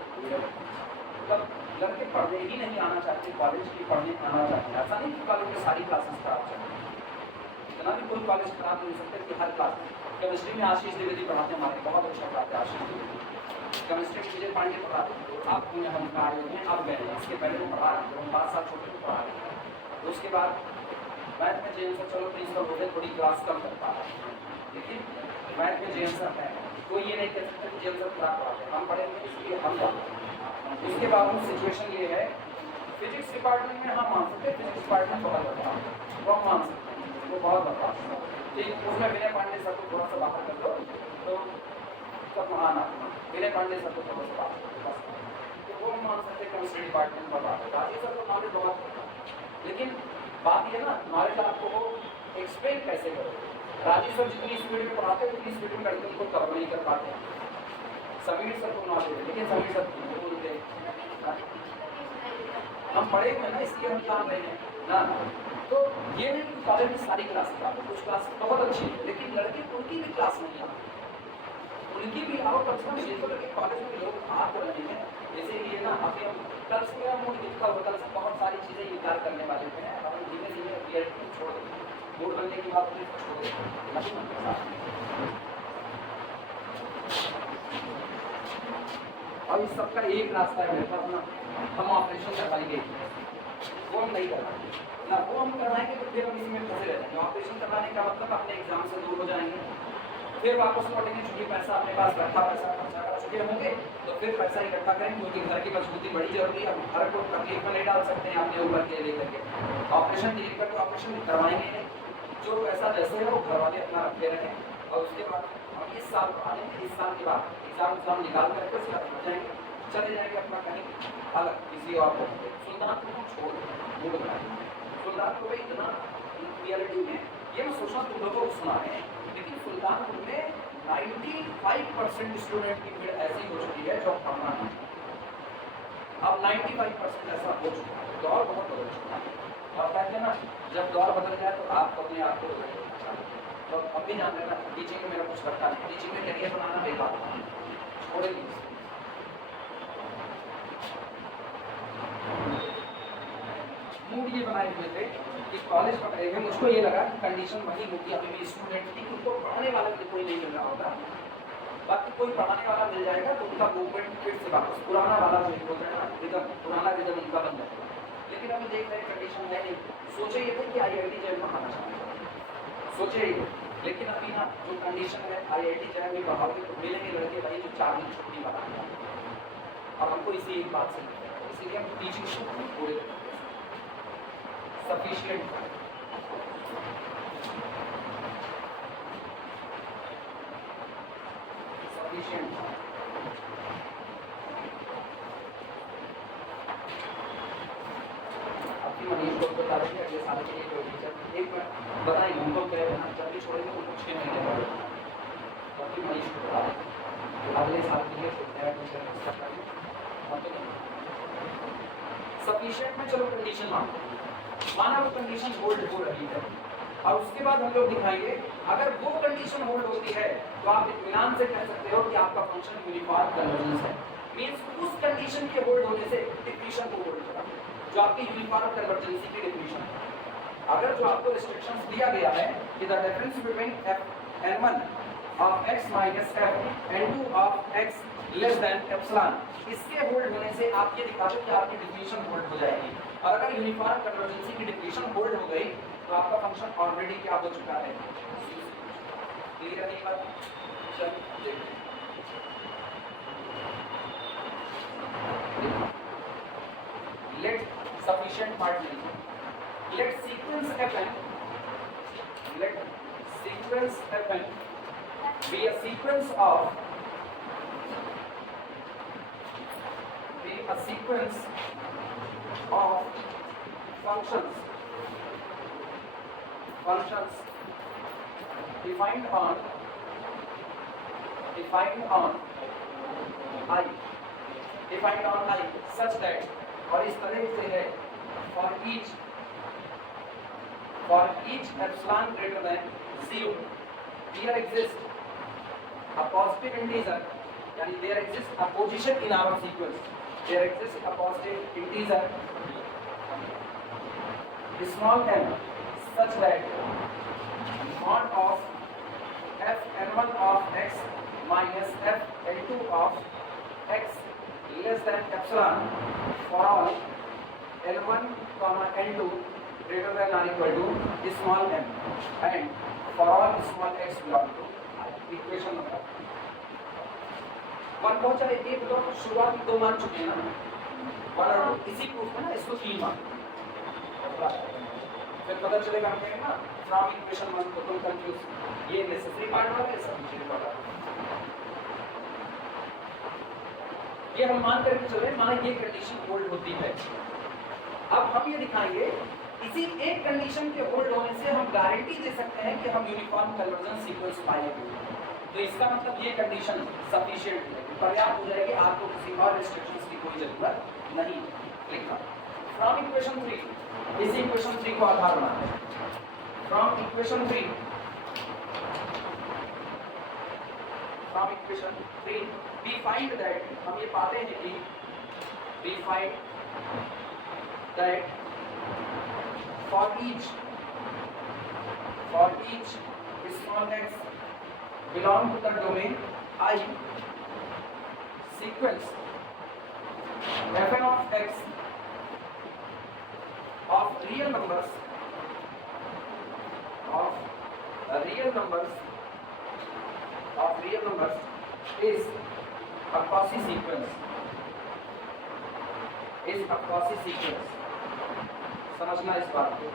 मतलब लड़के पढ़ने ही नहीं आना चाहते, कॉलेज की पढ़ने आना चाहते हैं। ऐसा नहीं कि कॉलेज में सारी क्लासेस खराब चल रही, इतना भी कोई कॉलेज खराब नहीं हो सकता कि हर क्लास में। केमिस्ट्री में आशीष द्विवेदी पढ़ाते हैं, हमारे बहुत अच्छा पढ़ाते हैं आशीष द्विवेदी। केमिस्ट्री में विजय पांडे पढ़ाते हैं, आप हम कार्य में अब गए हैं, इसके पहले वो पढ़ा रहे थे, हम 5 साल छोटे को पढ़ा रहे थे। उसके बाद मैथ में जेएन सर चलो प्रिंसिपल हो गए, थोड़ी क्लास कम कर पा रहे हैं, लेकिन मैथ में जेएन सर है कोई ये नहीं कह सकता कि जेएन सर खराब पढ़ाते हैं, हम पढ़ेंगे इसलिए हम जानते। इसके बाद सिचुएशन ये है फिजिक्स डिपार्टमेंट में हम मान सकते हैं, फिजिक्स डिपार्टमेंट बहुत अच्छा वो हम मान सकते हैं, वो बहुत अच्छा ठीक। उसमें विनय पांडे सर को थोड़ा सा बाहर कर दो तो सब महान आत्मा विनय पांडे सर को थोड़ा सा बाहर तो वो हम मान सकते हैं केमिस्ट्री डिपार्टमेंट पर बात राजीव सर को नॉलेज बहुत। लेकिन बात ये ना नॉलेज आपको वो एक्सप्लेन कैसे करो। राजीव सर जितनी स्पीड में पढ़ाते हैं उतनी स्पीड में लड़के को कवर नहीं कर पाते। समीर सर को नॉलेज है लेकिन समीर सर बोलते हम पढ़े हुए ना इसलिए हम काम रहे हैं ना। तो ये नहीं कि कॉलेज में सारी क्लास खराब है, कुछ क्लास बहुत अच्छी है लेकिन लड़के उनकी भी क्लास नहीं आती, उनकी भी आओ कम से कम ये तो लड़के कॉलेज में लोग आ तो रहे हैं। जैसे ये ना अभी हम कल से मेरा मूड लिखा हुआ, कल से बहुत सारी चीज़ें इनकार करने वाले हैं, हम धीरे धीरे रियलिटी छोड़ देंगे, मूड बनने की बात नहीं छोड़ देंगे। और इस सबका एक रास्ता है मेरे पास ना, हम ऑपरेशन करवाएंगे वो हम नहीं करवाएंगे ना, वो हम करवाएंगे तो फिर हम इसी में फंसे रह जाएंगे। ऑपरेशन करवाने का मतलब अपने एग्जाम से दूर हो जाएंगे, फिर वापस लौटेंगे, चूंकि पैसा अपने पास रखा पैसा खर्चा कर चुके होंगे तो फिर पैसा इकट्ठा करेंगे क्योंकि घर की मजबूती बड़ी जरूरी है। अब घर को तकलीफ में नहीं डाल सकते हैं अपने ऊपर के लेकर के। ऑपरेशन के लेकर तो ऑपरेशन करवाएंगे नहीं, जो पैसा जैसे है वो घर वाले अपना रखे रहें और उसके बाद हम इस साल पढ़ा लेंगे, इस साल के बाद एग्जाम निकाल करके उसके बाद हो जाएंगे, चले जाएंगे अपना कहीं अलग किसी और को। सुल्तान को छोड़ मूड बनाएंगे, सुल्तान को इतना रियलिटी में ये मैं सोचना तुम लोगों को सुना है, लेकिन सुल्तानपुर में 95% स्टूडेंट की भीड़ ऐसी हो चुकी है जो पढ़ना है। अब 95% ऐसा हो चुका है, दौर बहुत बदल चुका है। और कहते हैं ना जब दौर बदल जाए तो आप अपने आप को तो अब भी जान लेना टीचिंग में मेरा कुछ करता नहीं, टीचिंग में करियर बनाना बेकार छोड़े नहीं। मूड ये बनाए हुए थे कि कॉलेज पकड़े मुझको ये लगा कि कंडीशन वही होती अभी भी स्टूडेंट की, उनको पढ़ाने वाला कोई नहीं मिल रहा होगा, बाकी कोई पढ़ाने वाला मिल जाएगा तो उनका मूवमेंट फिर से वापस पुराना वाला जो होता है ना रिदम, पुराना रिदम उनका बन जाएगा। लेकिन अभी देख रहे कंडीशन है नहीं, सोचे ये थे कि IIT जैन पढ़ाना चाहते, सोचे ही, लेकिन अभी ना जो कंडीशन है IIT जैन में पढ़ाओगे तो मिलेंगे लड़के भाई जो 4 दिन छुट्टी वाला है, और हमको इसी एक बात से इसीलिए हम टीचिंग को पूरे सफिशिएंट आपकी मनीष को बता दें कि अगले साल के लिए कोई टीचर एक बार बताएंगे उनको क्या है ना, जब भी छोड़ेंगे उनको 6 महीने बाद बाकी मनीष को बता दें अगले साल के लिए नया टीचर सफिशिएंट में चलो कंडीशन माना वो कंडीशन होल्ड हो रही है, और उसके बाद हम लोग दिखाएंगे अगर वो कंडीशन होल्ड होती है तो आप इत्मीनान से कह सकते हो कि आपका फंक्शन यूनिफॉर्म कन्वर्जेंस है। मींस उस कंडीशन के होल्ड होने से डिफिनेशन को होल्ड करा जो आपकी यूनिफॉर्म कन्वर्जेंसी की डिफिनेशन है। अगर जो आपको रिस्ट्रिक्शंस दिया गया है कि the difference between n1 of x minus f n2 of x less than epsilon, इसके होल्ड होने से आप ये दिखा दो कि आपकी डिफिनेशन होल्ड हो जाएगी। और अगर यूनिफॉर्म कन्वर्जेंसी की डिफिनेशन होल्ड हो गई तो आपका फंक्शन ऑलरेडी क्या हो चुका है, क्लियर है ये बात? चलिए लेट सफिशिएंट पार्ट नहीं, let sequence fn be a sequence of functions defined on I such that, और इस तरह से है for each epsilon greater than 0 there exists a positive integer, yani there exists a position in our sequence, there exists a positive integer small m such that mod of f n1 of x minus f n2 of x less than epsilon for all n1 comma n2 greater than or equal to small m and for all small x belong to equation number 1 बहुत चले एक तो शुरुआत में 2 मान चुके हैं ना 1 और 2 इसी प्रूफ में ना इसको 3 मान फिर पता चलेगा हम कहेंगे ना फ्रॉम इक्वेशन 1 तो तुम कंफ्यूज ये नेसेसरी पार्ट वाला है सब्सिट्यूट वाला, ये हम मान करके चल रहे हैं माना ये कंडीशन होल्ड होती है। अब हम ये दिखाएंगे इसी एक कंडीशन के होल्ड होने से हम गारंटी दे सकते हैं कि हम यूनिफॉर्म कन्वर्जेंस सीक्वेंस पाएंगे, तो इसका मतलब ये कंडीशन सफिशिएंट है, पर्याप्त हो जाएगी, आपको किसी और रिस्ट्रिक्शंस की कोई जरूरत नहीं लिखा। फ्रॉम इक्वेशन 3 इसी इक्वेशन 3 को आधार बनाते हैं। From equation 3 we find that हम ये पाते हैं कि we find that for each small x belong to the domain I, sequence fn of x of real numbers is a Cauchy sequence, समझना इस बात को।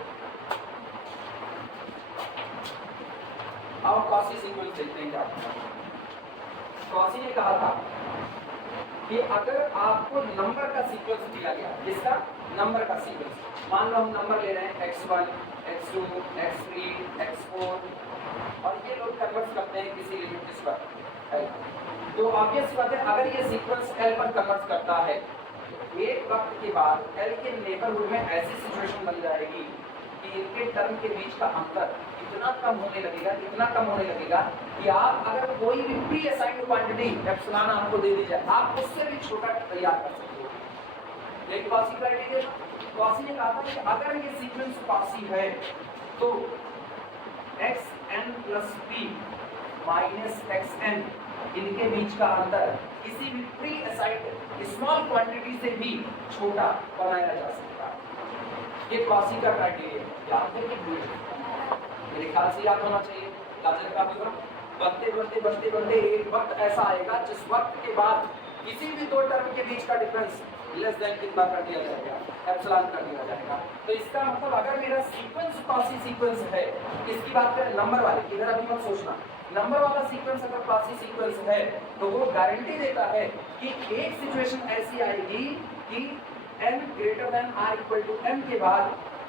अब Cauchy सीक्वेंस देखते हैं क्या। Cauchy ने कहा था कि अगर आपको नंबर का सीक्वेंस दिया गया, जिसका नंबर का सीक्वेंस, मान लो हम नंबर ले रहे हैं x1, x2, x3, x4 और ये लोग कन्वर्ट करते हैं किसी लिमिट किस पर l, तो ऑब्वियस बात है अगर ये सीक्वेंस l पर कन्वर्ट करता है एक वक्त के बाद एल के नेबरहुड में ऐसी सिचुएशन बन जाएगी कि इनके टर्म के बीच का अंतर इतना कम होने लगेगा कि आप अगर कोई भी प्री असाइन्ड क्वांटिटी एप्सिलॉन आपको दे दी जाए, आप उससे भी छोटा तैयार कर सकते हो। एक कॉची क्राइटेरिया, कॉची ने कहा था कि अगर ये सीक्वेंस कॉची है तो xn plus p minus xn इनके बीच का अंतर किसी भी प्री असाइन्ड स्मॉल क्वांटिटी से भी छोटा बनाया जा सकता है। ये कॉची का क्राइटेरिया याद है कि मेरे ख्याल से याद होना चाहिए। गाजर का विवरण बढ़ते एक वक्त ऐसा आएगा जिस वक्त के बाद किसी भी दो टर्म के बीच का डिफरेंस लेस देन कितना कर दिया जाएगा, एप्सिलॉन कर दिया जाएगा। तो इसका मतलब अगर मेरा सीक्वेंस कॉची सीक्वेंस है, इसकी बात करें नंबर वाले, इधर अभी मत सोचना, नंबर वाला सीक्वेंस अगर कॉची सीक्वेंस है तो वो गारंटी देता है कि एक सिचुएशन ऐसी आएगी कि n greater than r equal to m के बाद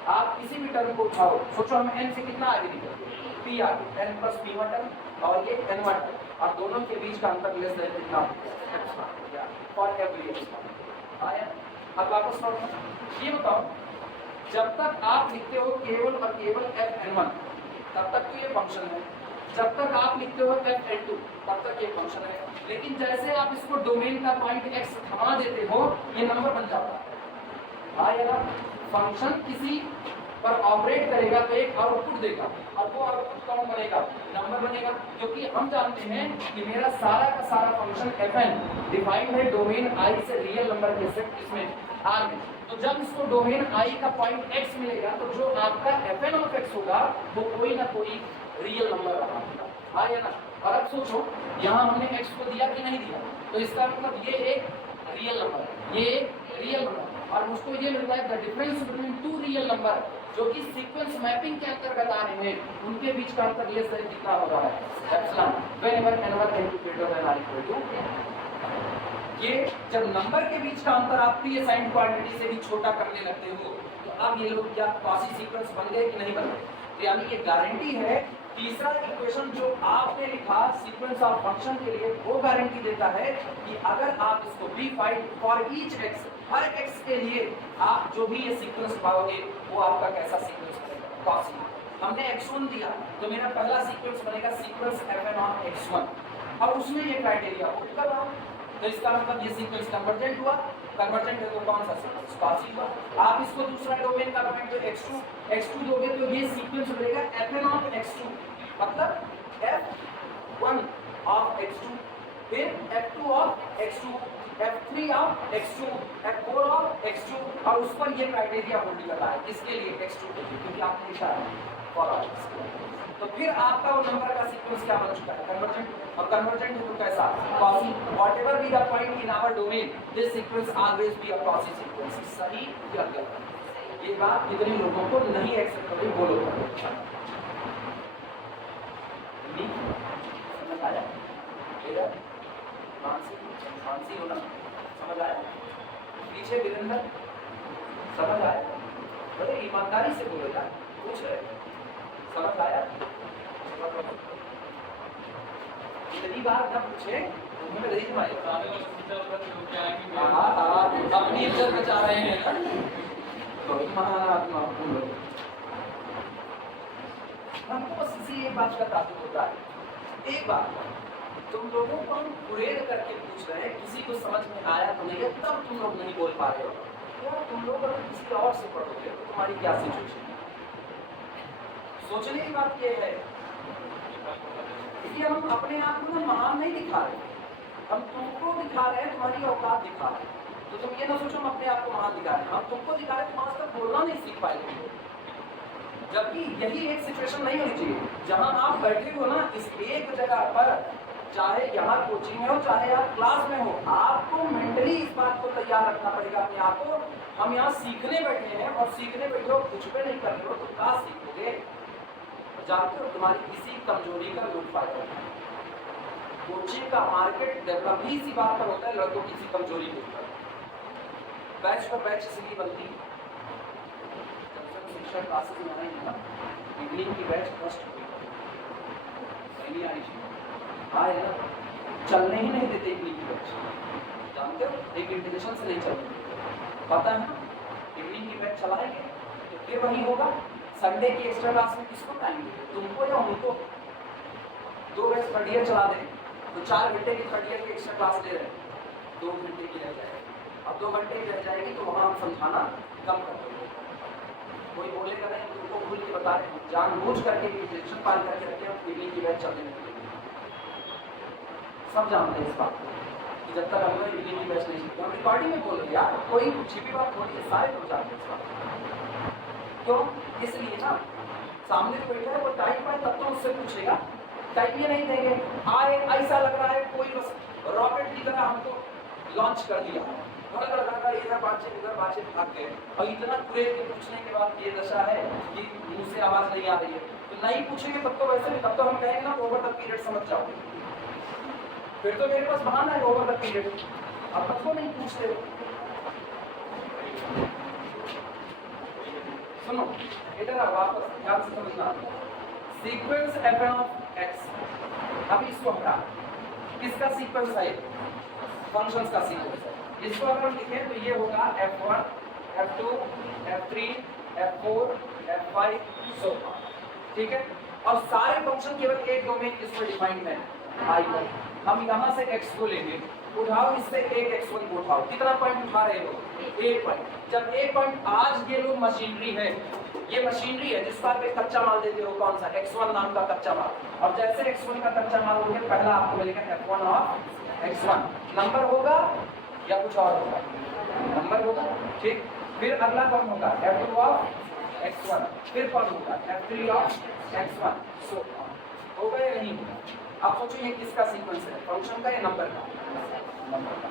आप किसी भी टर्म को उठाओ, सोचो हम n से कितना आगे निकलते हैं, p आगे, n प्लस p1 टर्म और ये n1 टर्म, और दोनों के बीच का अंतर लेस देन कितना एप्सिलॉन फॉर एवरी एप्सिलॉन। आया, अब वापस लौटो, ये बताओ जब तक आप लिखते हो केवल और केवल fn1 तब तक तो ये फंक्शन है, जब तक आप लिखते हो fn2 तब तक ये फंक्शन है, लेकिन जैसे आप इसको डोमेन का पॉइंट x थमा देते हो ये नंबर बन जाता है। आया ना, फंक्शन किसी पर ऑपरेट करेगा तो एक आउटपुट देगा, और वो आउटपुट कौन बनेगा, नंबर बनेगा, क्योंकि हम जानते हैं कि मेरा सारा का सारा फंक्शन fn डिफाइंड है डोमेन i से रियल नंबर के सेट इसमें r में। तो जब इसको डोमेन i का पॉइंट x मिलेगा तो जो आपका fn ऑफ x होगा वो कोई ना कोई रियल नंबर रहा होगा। आया ना, और अब सोचो यहाँ हमने x को दिया कि नहीं दिया, तो इसका मतलब ये एक रियल नंबर है, ये एक रियल नंबर, और मुझको ये मिलता है the difference between two real number जो कि सीक्वेंस मैपिंग के अंतर्गत आ रहे हैं, उनके बीच का अंतर ये सही कितना हो रहा है epsilon whenever n1 n2 greater than r equal to. ये जब नंबर के बीच का अंतर आप प्री असाइन्ड क्वांटिटी से भी छोटा करने लगते हो तो अब ये लोग क्या कॉची सीक्वेंस बन गए कि नहीं बन गए, तो यानी ये गारंटी है। तीसरा इक्वेशन जो आपने लिखा सीक्वेंस ऑफ फंक्शन के लिए वो गारंटी देता है कि अगर आप इसको be find for each x, हर x के लिए आप जो भी ये सीक्वेंस पाओगे वो आपका कैसा सीक्वेंस बनेगा, कॉची। हमने x1 दिया तो मेरा पहला सीक्वेंस बनेगा सीक्वेंस fn ऑफ x1, और उसमें ये क्राइटेरिया पुट कर रहा हूं, तो इसका मतलब ये सीक्वेंस कन्वर्जेंट हुआ, कन्वर्जेंट है तो कौन सा सीक्वेंस कॉची हुआ। आप इसको दूसरा डोमेन का पॉइंट तो x2 दोगे तो ये सीक्वेंस बनेगा fn ऑफ x2, मतलब f1 ऑफ x2, फिर f2 of x2, f3 of x2, f4 of x2, और उस पर ये क्राइटेरिया होल्ड कर रहा है किसके लिए, x2 के लिए, क्योंकि आपने लिखा है फॉर ऑल x। तो फिर आपका वो नंबर का सीक्वेंस क्या बन चुका है, कन्वर्जेंट, और कन्वर्जेंट है तो कैसा, Cauchy. Whatever be the point in our domain this sequence always be a Cauchy sequence. सही या गलत, ये बात कितने लोगों को नहीं एक्सेप्ट होगी, बोलो समझ आया, मानसी होना समझ आया, पीछे वीरेंद्र समझ आया, बड़े ईमानदारी से बोलो यार, पूछ रहे समझ आया। इतनी बार ना पूछे उन्होंने गरीब भाई अपनी इज्जत बचा रहे हैं ना, तो महान आत्मा हमको बस इसी एक बात का तात्पर्य होता है। एक बात तुम लोगों को हम कुरेद करके पूछ रहे हैं, किसी को समझ में आया तो नहीं है, तब तुम लोग नहीं बोल पा रहे हो, या तुम लोग अगर किसी और से पढ़ोगे तो तुम्हारी क्या सिचुएशन है। सोचने की बात यह है कि हम अपने आप को ना महान नहीं दिखा रहे, हम तुमको दिखा रहे हैं, तुम्हारी औकात दिखा रहे हैं। तो तुम ये ना सोचो हम अपने आप को महान दिखा रहे हैं, हम तुमको दिखा रहे हैं, तुम आज तक बोलना नहीं सीख पाएंगे। जबकि यही एक सिचुएशन नहीं होनी चाहिए जहां आप बैठे हो ना इस एक जगह पर, चाहे यहाँ कोचिंग में हो चाहे आप क्लास में हो, आपको मेंटली इस बात को तैयार रखना पड़ेगा अपने आप को। हम यहाँ सीखने बैठे हैं और सीखने बैठे हो, कुछ पे नहीं कर रहे हो तो क्या सीखोगे। जानते हो तुम्हारी किसी कमजोरी का लूटपाट होता है, कोचिंग का मार्केट डेवलप ही इसी बात पर होता है, लड़कों की किसी कमजोरी के ऊपर। बैच पर बैच इसलिए बनती है, शिक्षा क्लासेस में नहीं था, इवनिंग की बैच फर्स्ट हुई नहीं आई हाँ है ना, चलने ही नहीं देते इवनिंग की बैच, जानते हो एक इंटीग्रेशन से नहीं चलते। पता है ना, इवनिंग की बैच चलाएंगे तो फिर वही होगा। संडे की एक्स्ट्रा क्लास में किसको कराएंगे, तुमको या उनको? 2 बैच थर्ड ईयर चला दें तो 4 घंटे की थर्ड ईयर की एक्स्ट्रा क्लास ले रहे हैं, 2 घंटे की रह जाएगी। अब 2 घंटे की रह जाएगी तो वहाँ हम समझाना कम कर देंगे। कोई बोलेगा नहीं, तुमको भूल के बता रहे हैं, जानबूझ करके इंजेक्शन पाल करके रखते हैं इवनिंग की बैच चलने में। सब जानते हैं इस बात को कि जब तक हम लोग इवनिंग की बैच नहीं सीखते, हम रिकॉर्डिंग में बोल रहे हैं यार, कोई छिपी बात थोड़ी है, सारे लोग जानते हैं इस बात। क्यों? इसलिए ना, सामने जो बैठा है वो टाइम पाए तब तो उससे पूछेगा, टाइम ये नहीं देंगे। आए ऐसा लग रहा है कोई बस रॉकेट की तरह हमको लॉन्च कर दिया, इधर बातचीत भाग गए, और इतना पूरे के पूछने के बाद ये दशा है कि मुंह से आवाज नहीं आ रही है, तो नहीं पूछेंगे तब तो वैसे भी, तब तो हम कहेंगे ना ओवर द पीरियड समझ जाओ, फिर तो मेरे पास बहाना है ओवर द पीरियड। अब तक तो नहीं पूछते। सुनो इधर वापस ध्यान से समझना, सीक्वेंस fn ऑफ x, अब इसको हटा, किसका सीक्वेंस है? फंक्शंस का सीक्वेंस है। इसको अगर हम लिखें तो ये होगा f1 f2 f3 f4 f5 सो, ठीक है। और सारे फंक्शन केवल एक डोमेन इसमें डिफाइंड है i पर। हम यहाँ से x को लेंगे, उठाओ इससे एक x1 को उठाओ, कितना पॉइंट उठा रहे हो? 1 पॉइंट। जब 1 पॉइंट, आज ये लोग मशीनरी है, ये मशीनरी है जिस पर कच्चा माल देते हो, कौन सा? x1 नाम का कच्चा माल। और जैसे x1 का कच्चा माल दोगे, पहला आपको मिलेगा f1 ऑफ x1, नंबर होगा या कुछ और होगा? नंबर होगा, ठीक। फिर अगला कौन होगा? f2 ऑफ x1, फिर कौन होगा? f3 ऑफ x1, सो होगा या नहीं होगा? अब सोचो ये किसका सीक्वेंस है, फंक्शन का या नंबर का? नंबर का।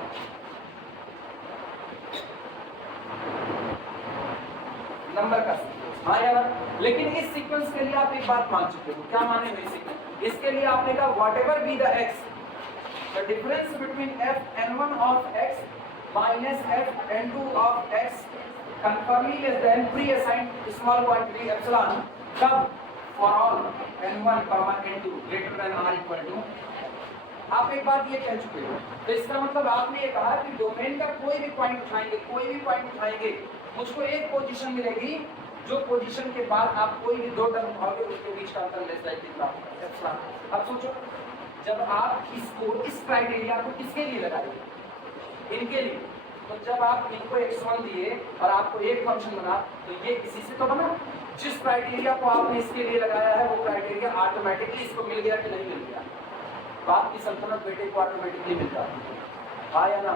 नंबर का सीक्वेंस, हाँ या ना? लेकिन इस सीक्वेंस के लिए आप एक बात मान चुके हो, क्या माने हुए सीक्वेंस? इसके लिए आपने कहा whatever be the x, the difference between fn1 of x minus fn2 of x conformally less than pre assigned small quantity epsilon, कब? For all n1, n2 greater than r equal to. आप एक बात ये कह चुके हो, तो इसका मतलब आपने ये कहा कि डोमेन का कोई भी पॉइंट उठाएंगे, कोई भी पॉइंट उठाएंगे, मुझको एक पोजीशन मिलेगी, जो पोजीशन के बाद आप कोई भी 2 टर्म उठाओगे उसके बीच का अंतर लेस देन कितना होगा? एप्सिलॉन। अब सोचो, जब आप इसको, इस क्राइटेरिया को किसके लिए लगाएंगे? इनके लिए। तो जब आप इनको x1 दिए और आपको एक फंक्शन बना, तो ये इसी से तो बना। जिस क्राइटेरिया को आपने इसके लिए लगाया है वो क्राइटेरिया ऑटोमेटिकली इसको मिल गया कि नहीं मिल गया? बाप की सल्तनत बेटे को ऑटोमेटिकली मिलता है, हाँ या ना?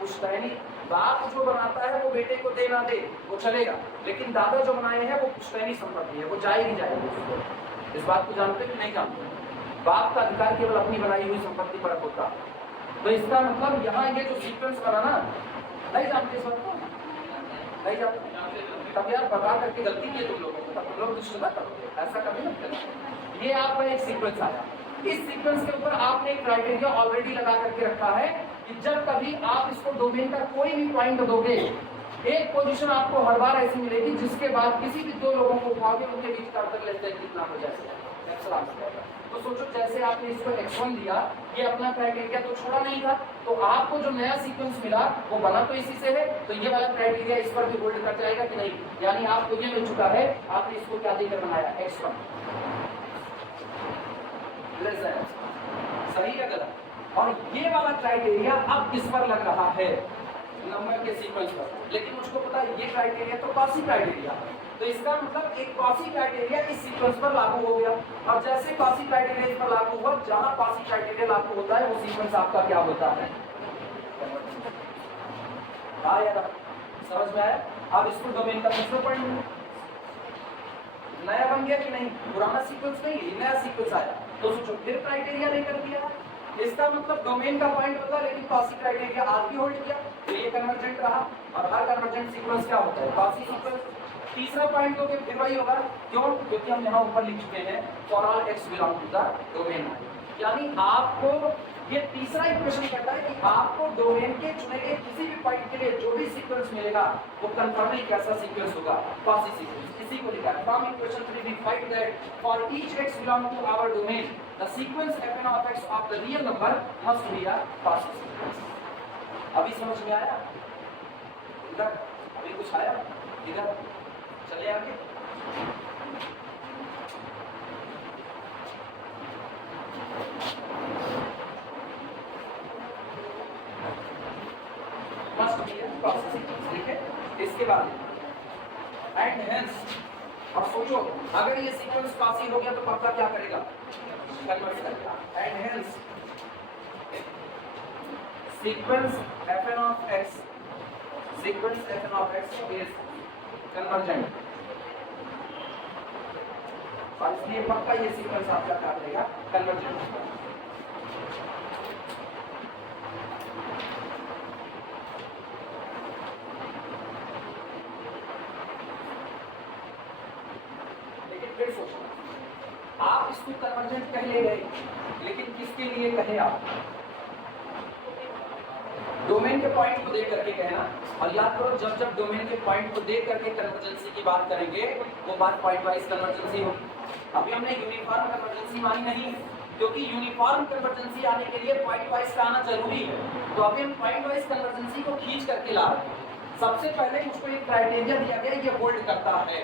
पुश्तैनी बाप जो बनाता है वो बेटे को दे ना दे वो चलेगा, लेकिन दादा जो बनाए हैं वो पुश्तैनी संपत्ति है, वो जाएगी जाएगी। इस बात को जानते कि नहीं जानते? बाप का अधिकार केवल अपनी बनाई हुई संपत्ति पर होता। तो इसका मतलब यहाँ ये जो सीक्वेंस बना ना, नहीं जानते इस बात को? नहीं जानते? तब यार बता करके गलती की तुम लोगों को, तब तुम लोग दुष्ट ना करो, ऐसा कभी ना करना। ये आपका एक सीक्वेंस आया, इस सीक्वेंस के ऊपर आपने एक क्राइटेरिया ऑलरेडी लगा करके रखा है कि जब कभी आप इसको डोमेन का कोई भी पॉइंट दोगे, एक पोजीशन आपको हर बार ऐसी मिलेगी जिसके बाद किसी भी 2 लोगों को उठाओगे, उनके बीच का अंतर लेस देन कितना हो जाएगा? एप्सिलॉन। तो सोचो, जैसे आपने इसको x1 दिया, ये अपना क्राइटेरिया तो छोड़ा नहीं था, तो आपको जो नया सीक्वेंस मिला वो बना तो इसी से है, तो ये वाला क्राइटेरिया इस पर भी होल्ड कर जाएगा कि नहीं? यानी आपको ये मिल चुका है, आपने इसको क्या देकर बनाया? x1 लेस देन, सही है गलत? और ये वाला क्राइटेरिया अब किस पर लग रहा है? नंबर के सीक्वेंस पर। लेकिन मुझको पता है ये क्राइटेरिया तो कॉची क्राइटेरिया, तो इसका मतलब एक कॉची क्राइटेरिया इस सीक्वेंस पर लागू हो गया। और जैसे कॉची क्राइटेरिया इस पर लागू हुआ, जहां कॉची क्राइटेरिया लागू होता है वो सीक्वेंस आपका क्या होता है? हाँ या ना? समझ में आया? अब इसको डोमेन का दूसरा पॉइंट नया बन गया कि नहीं? पुराना सीक्वेंस नहीं, नया सीक्वेंस आया, तो सोचो फिर क्राइटेरिया लेकर दिया, इसका मतलब डोमेन का पॉइंट होता, लेकिन कॉची क्राइटेरिया आज भी होल्ड किया, तो ये कन्वर्जेंट रहा। और हर कन्वर्जेंट सीक्वेंस क्या होता है? Cauchy sequence. तीसरा पॉइंट तो फिर वही होगा, क्यों? क्योंकि हम यहाँ ऊपर लिख चुके हैं for all x belong to the domain. यानी आपको ये तीसरा इक्वेशन कहता है कि आपको डोमेन के चुने गए किसी भी पॉइंट के लिए जो भी सीक्वेंस मिलेगा वो कंफर्मली कैसा सीक्वेंस होगा? Cauchy sequence. इसी को लिखा है from equation 3 we find that for each x belong to our domain the sequence fn of x of the real number must be a Cauchy sequence. अभी समझ में आया? इधर अभी कुछ आया, इधर चले आगे। मस्ट बी प्रोसेसिंग, ठीक है। इसके बाद एंड हेंस, और सोचो अगर ये सीक्वेंस पास ही हो गया तो पक्का क्या करेगा, कन्वर्ट करेगा। And hence sequence fn of x, sequence fn of x is convergent, और इसलिए पक्का ये सीक्वेंस आपका क्या करेगा, कन्वर्जेंट होगा। लेकिन फिर सोचना, आप इसको कन्वर्जेंट कह ले गए, लेकिन किसके लिए कहे आप, डोमेन के पॉइंट को देख करके कहना। और याद करो जब जब डोमेन के पॉइंट को देख करके कन्वर्जेंसी की बात करेंगे वो बात पॉइंट वाइज कन्वर्जेंसी होगी। अभी हमने यूनिफॉर्म कन्वर्जेंसी मानी नहीं है, क्योंकि यूनिफॉर्म कन्वर्जेंसी आने के लिए पॉइंट वाइज का आना जरूरी है। तो अभी हम पॉइंट वाइज कन्वर्जेंसी को खींच करके ला रहे हैं। सबसे पहले मुझको एक क्राइटेरिया दिया गया, ये होल्ड करता है,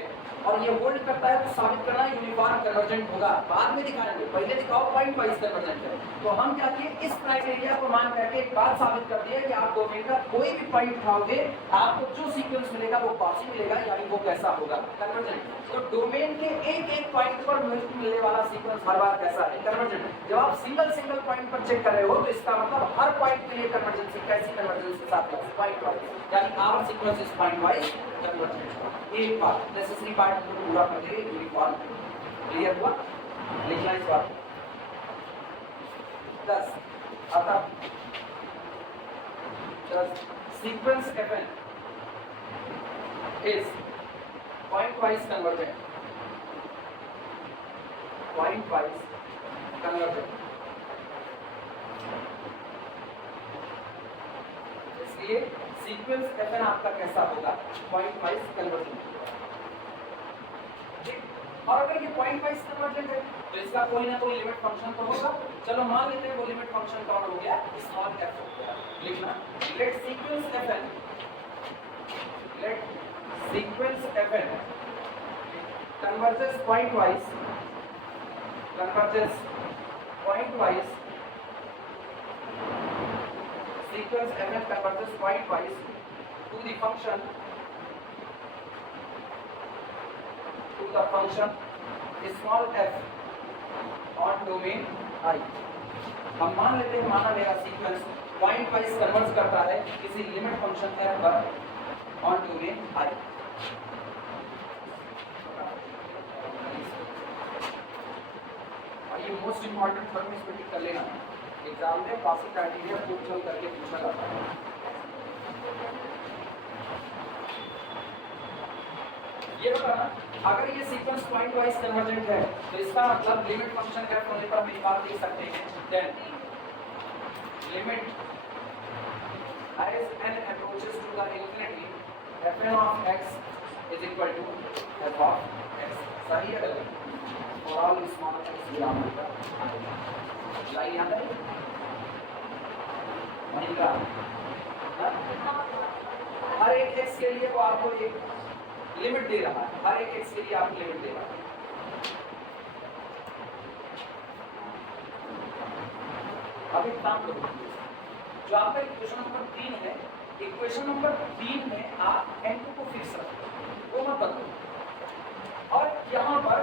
और ये होल्ड करता है तो साबित करना यूनिफॉर्म कन्वर्जेंट होगा। बाद में दिखाएंगे, पहले दिखाओ पॉइंट वाइज कन्वर्जेंट है। तो हम क्या किए, इस क्राइटेरिया को मान करके एक बात साबित कर दिया कि आप डोमेन का कोई भी पॉइंट उठाओगे आपको जो सीक्वेंस मिलेगा वो पासी मिलेगा, यानी वो कैसा होगा, कन्वर्जेंट। तो डोमेन के एक एक पॉइंट पर मिलने वाला सीक्वेंस हर बार कैसा है, कन्वर्जेंट। जब आप सिंगल सिंगल पॉइंट पर चेक कर रहे हो तो इसका मतलब हर पॉइंट के लिए कन्वर्जेंसी, कैसी कन्वर्जेंसी के साथ पॉइंट वाइज, यानी our sequence is point wise convergent. एक बात नेसेसरी पार्ट को पूरा कर दे, यूनिफॉर्म क्लियर हुआ, लिखना इस बात 10 अतः 10 sequence fn is point wise convergent, point wise convergent। इसलिए सीक्वेंस fn आपका कैसा होगा, पॉइंट वाइज कन्वर्जेंट। और अगर ये पॉइंट वाइज कन्वर्जेंट है तो इसका कोई ना कोई लिमिट फंक्शन तो होगा। चलो मान लेते हैं वो लिमिट फंक्शन कौन हो गया, स्मॉल f हो गया। लिखना let sequence fn, let sequence fn converges point wise, converges point wise, sequence fn converges point wise to the function small f on domain I। हम मान लेते हैं, माना मेरा सीक्वेंस पॉइंट वाइज कन्वर्ज करता है किसी लिमिट फंक्शन f पर ऑन डोमेन I। और ये मोस्ट इंपॉर्टेंट फॉर्म इसको टिक कर लेना, एग्जाम में पासिंग क्राइटेरिया खूब चल करके पूछा जाता है। ये बताना अगर ये सीक्वेंस पॉइंट वाइज कन्वर्जेंट है तो इसका मतलब लिमिट फंक्शन f होने पर हम ये बात लिख सकते हैं, then limit as n approaches to the infinity fn of x is equal to f of x। सही है गलत, for all small x grammar का लाइन याद है वहीं का, हर एक x के लिए वो आपको एक लिमिट दे रहा है, हर एक x के लिए आपको लिमिट दे रहा है। अब एक काम करो, जो आपका इक्वेशन नंबर 3 है, इक्वेशन नंबर 3 में आप n2 को फिक्स रखो, वो मत बदलो, और यहाँ पर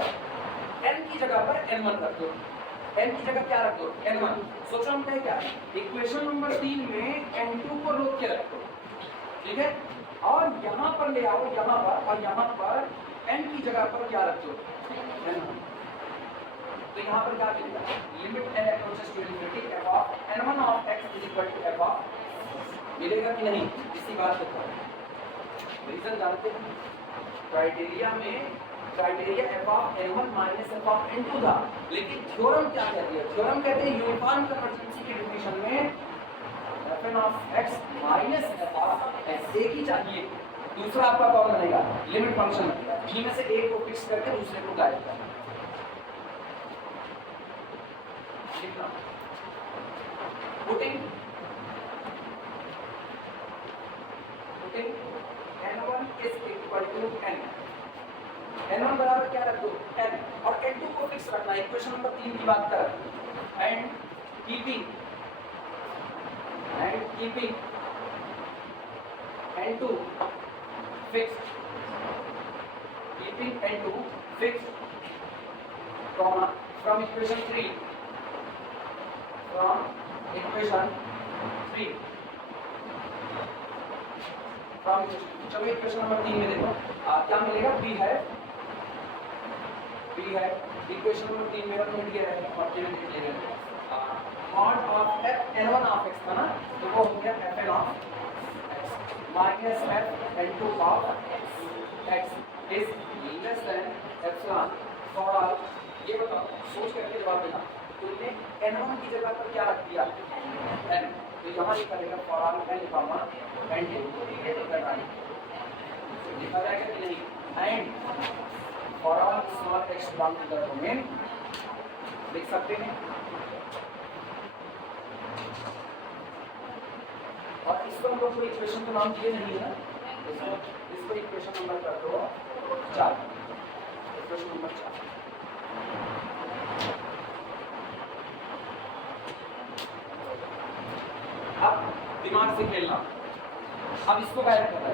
n की जगह पर n1 रख दो। n की जगह क्या रख दो, n1। सोचो हम कहें क्या, इक्वेशन नंबर 3 में n2 को रोक के रखो, ठीक है, और यहाँ पर ले आओ, यहाँ पर, और यहाँ पर n की जगह पर क्या रख दो, n1। तो यहाँ पर क्या मिलेगा, limit n approaches to infinity f of n1 of x is equal to f of, मिलेगा कि नहीं, इसी बात को रीजन जानते हैं। क्राइटेरिया में criteria f of n1 minus f of n2 था, लेकिन थ्योरम क्या कहती है, थ्योरम कहते हैं यूनिफॉर्म कन्वर्जेंसी की डेफिनेशन में fn of x minus f of x एक ही चाहिए, दूसरा आपका कौन बनेगा, लिमिट फंक्शन बनेगा। इनमें से एक को फिक्स करके दूसरे को गायब करना। लिखना putting equal to n, n1 बराबर क्या रख दो n, और n2 को फिक्स रखना है। इक्वेशन नंबर 3 की बात कर, and keeping n2 fixed, keeping n2 fixed, comma from equation 3, चलो इक्वेशन नंबर 3 में देखो क्या मिलेगा, b है इक्वेशन नंबर 3 मेरा तो मिल गया है, और ये देख लेंगे mod of f n1 of x था ना, तो वो हो गया fn of x minus f n2 of x is less than epsilon for all. ये बताओ, सोच करके जवाब देना, तुमने n1 की जगह पर क्या रख दिया n, तो यहाँ लिखा रहेगा for all n comma n2, ये तो करना है, लिखा जाएगा कि नहीं, and for all small x belong to the domain, लिख सकते हैं। और इसको हम लोग इक्वेशन का नाम दिए नहीं है, इसको इक्वेशन नंबर कर दो 4, इक्वेशन नंबर 4। अब दिमाग से खेलना, अब इसको गायब करना है,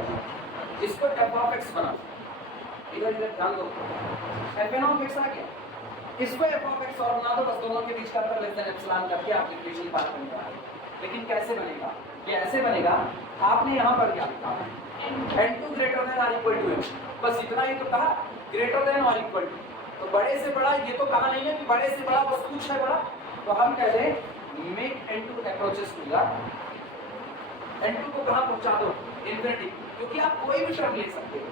इसको f ऑफ x बना, इधर ध्यान दो, fn ऑफ x आ गया, इसको f ऑफ x और बना दो, बस दोनों के बीच का अंतर लेस देन एप्सिलॉन करके आप इक्वेशन पास कर लेंगे। लेकिन कैसे बनेगा, ये ऐसे बनेगा, आपने यहाँ पर क्या लिखा n2 ग्रेटर देन और इक्वल टू m, बस इतना ही तो कहा, ग्रेटर देन और इक्वल टू, तो बड़े से बड़ा ये तो कहा नहीं है कि बड़े से बड़ा बस कुछ है बड़ा, तो हम कह दें make n2 approaches to the, n2 को कहाँ पहुंचा दो इंफिनिटी, क्योंकि आप कोई भी टर्म ले सकते हो।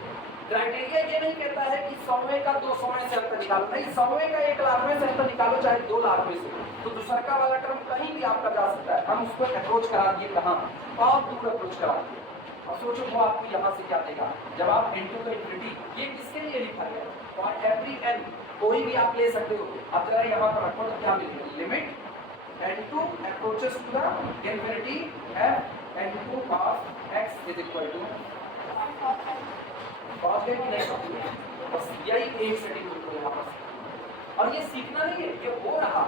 क्राइटेरिया ये नहीं कहता है कि 100वें का 200वें से अंतर निकालो, नहीं, 100वें का 1 लाखवें से अंतर निकालो, चाहे 2 लाखवें से, तो दूसरा वाला टर्म कहीं भी आपका जा सकता है। हम उसको अप्रोच करा दिए कहाँ, बहुत दूर अप्रोच करा दिए, और सोचो वो आपको यहाँ से क्या देगा, जब आप n2 का इंफिनिटी, ये किसके लिए लिखा गया, और एवरी n कोई भी आप ले सकते हो, अब जरा यहाँ पर रखो तो क्या मिलेगा, limit n2 approaches to the infinity f n2 of x is equal to बात है कि नहीं, बस यही एक सेटिंग बिल्कुल यहाँ पर। और ये सीखना नहीं है, ये हो रहा,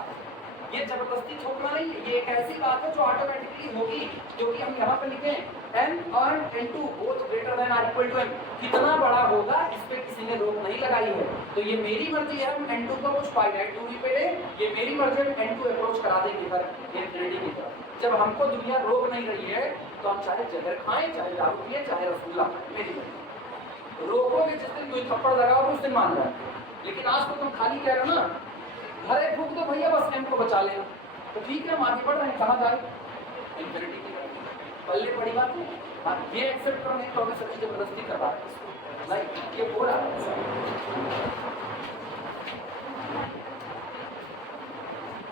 ये जबरदस्ती छोड़ना नहीं है, ये एक ऐसी बात है जो ऑटोमेटिकली होगी, क्योंकि हम यहाँ पर लिखे n और n2 बोथ ग्रेटर देन और इक्वल टू m, कितना बड़ा होगा इस पे किसी ने रोक नहीं लगाई है, तो ये मेरी मर्जी है हम n2 को कुछ फाइनाइट दूरी पे ले, ये मेरी मर्जी है n2 अप्रोच करा दें किधर, इंफिनिटी की तरफ। जब हमको दुनिया रोक नहीं रही है तो हम चाहे जहर खाएं, चाहे दारू पिए, चाहे रसगुल्ला खाएं, मेरी मर्जी। रोकोगे जिस दिन कोई थप्पड़ लगाओगे उस दिन मान जाए, लेकिन आज तो तुम खाली कह रहे हो ना, घरे फूक दो भैया बस m को बचा लेना, तो ठीक है हम आगे बढ़ रहे हैं, कहाँ जाए, इंफिनिटी की तरफ। पल्ले बड़ी बात है, हाँ ये एक्सेप्ट करने की तो सच्ची जबरदस्ती करवा रहे हैं, नहीं ये हो रहा है,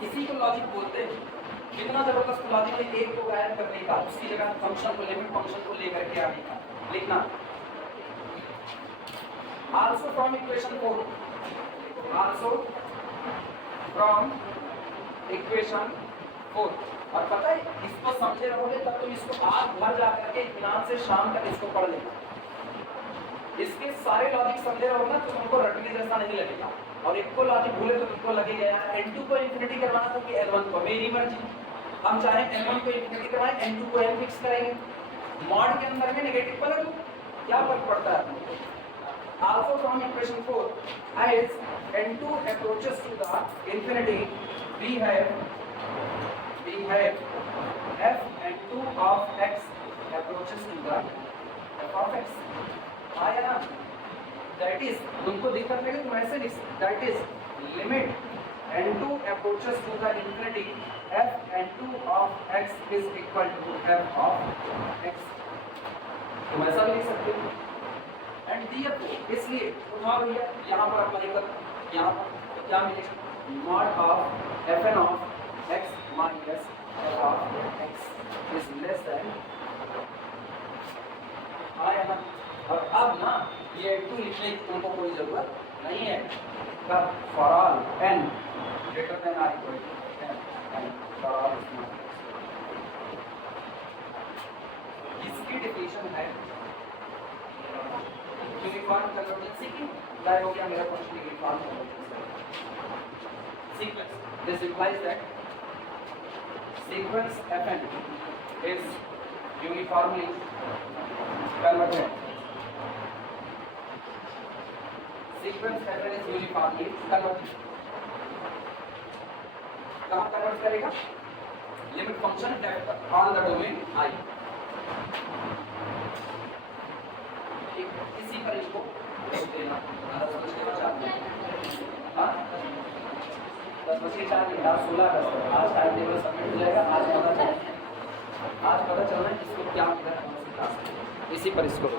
इसी को लॉजिक बोलते हैं। कितना जबरदस्त लॉजिक है, एक को गायब करने का, उसकी जगह फंक्शन को, लिमिट फंक्शन को लेकर के आने का। लिखना also from equation 4, also from equation 4, और पता है इसको समझे रहोगे तब तुम इसको आज भर जा करके इत्मीनान से शाम तक इसको पढ़ लेना, इसके सारे लॉजिक समझे रहोगे ना तो तुमको रटने जैसा नहीं लगेगा, और एक को लॉजिक भूले तो तुमको लगेगा यार n2 को इंफिनिटी करवाना था कि n1 को, मेरी मर्जी, हम चाहे n1 को इंफिनिटी करवाएं, n2 को n फिक्स करेंगे, मॉड के अंदर में नेगेटिव पलट दो, क्या फर्क पड़ता है। Also from equation 4, as n2 approaches to the infinity, we have f n2 of x approaches to the f of x, आया ना, that is तुमको दिक्कत लगे तुम ऐसे लिख, that is limit n2 approaches to the infinity, f n2 of x is equal to f of x, तुम ऐसा भी लिख सकते हो। एंड दिया तो इसलिए उठाओ भैया यहाँ पर अप्लाई कर, यहाँ पर तो क्या मिलेगा, mod of fn of x minus f of x is less then, आया ना। और अब ना ये टू लिखने की तुमको कोई जरूरत नहीं है, कब for all n greater than और equal to n for all, इसकी डेफिनेशन है यूनिफॉर्म कन्वर्जेंसी की अप्लाई हो गया मेरा question uniform convergency sequence this implies that sequence fn is uniformly convergent sequence fn is uniformly convergent कहाँ convert करेगा limit function on the domain आई इसी पर इसको देना 10:04 16 अगस्त आज टाइम टेबल सबमिट हो जाएगा आज पता चल रहा है इसको क्या इसी पर इसको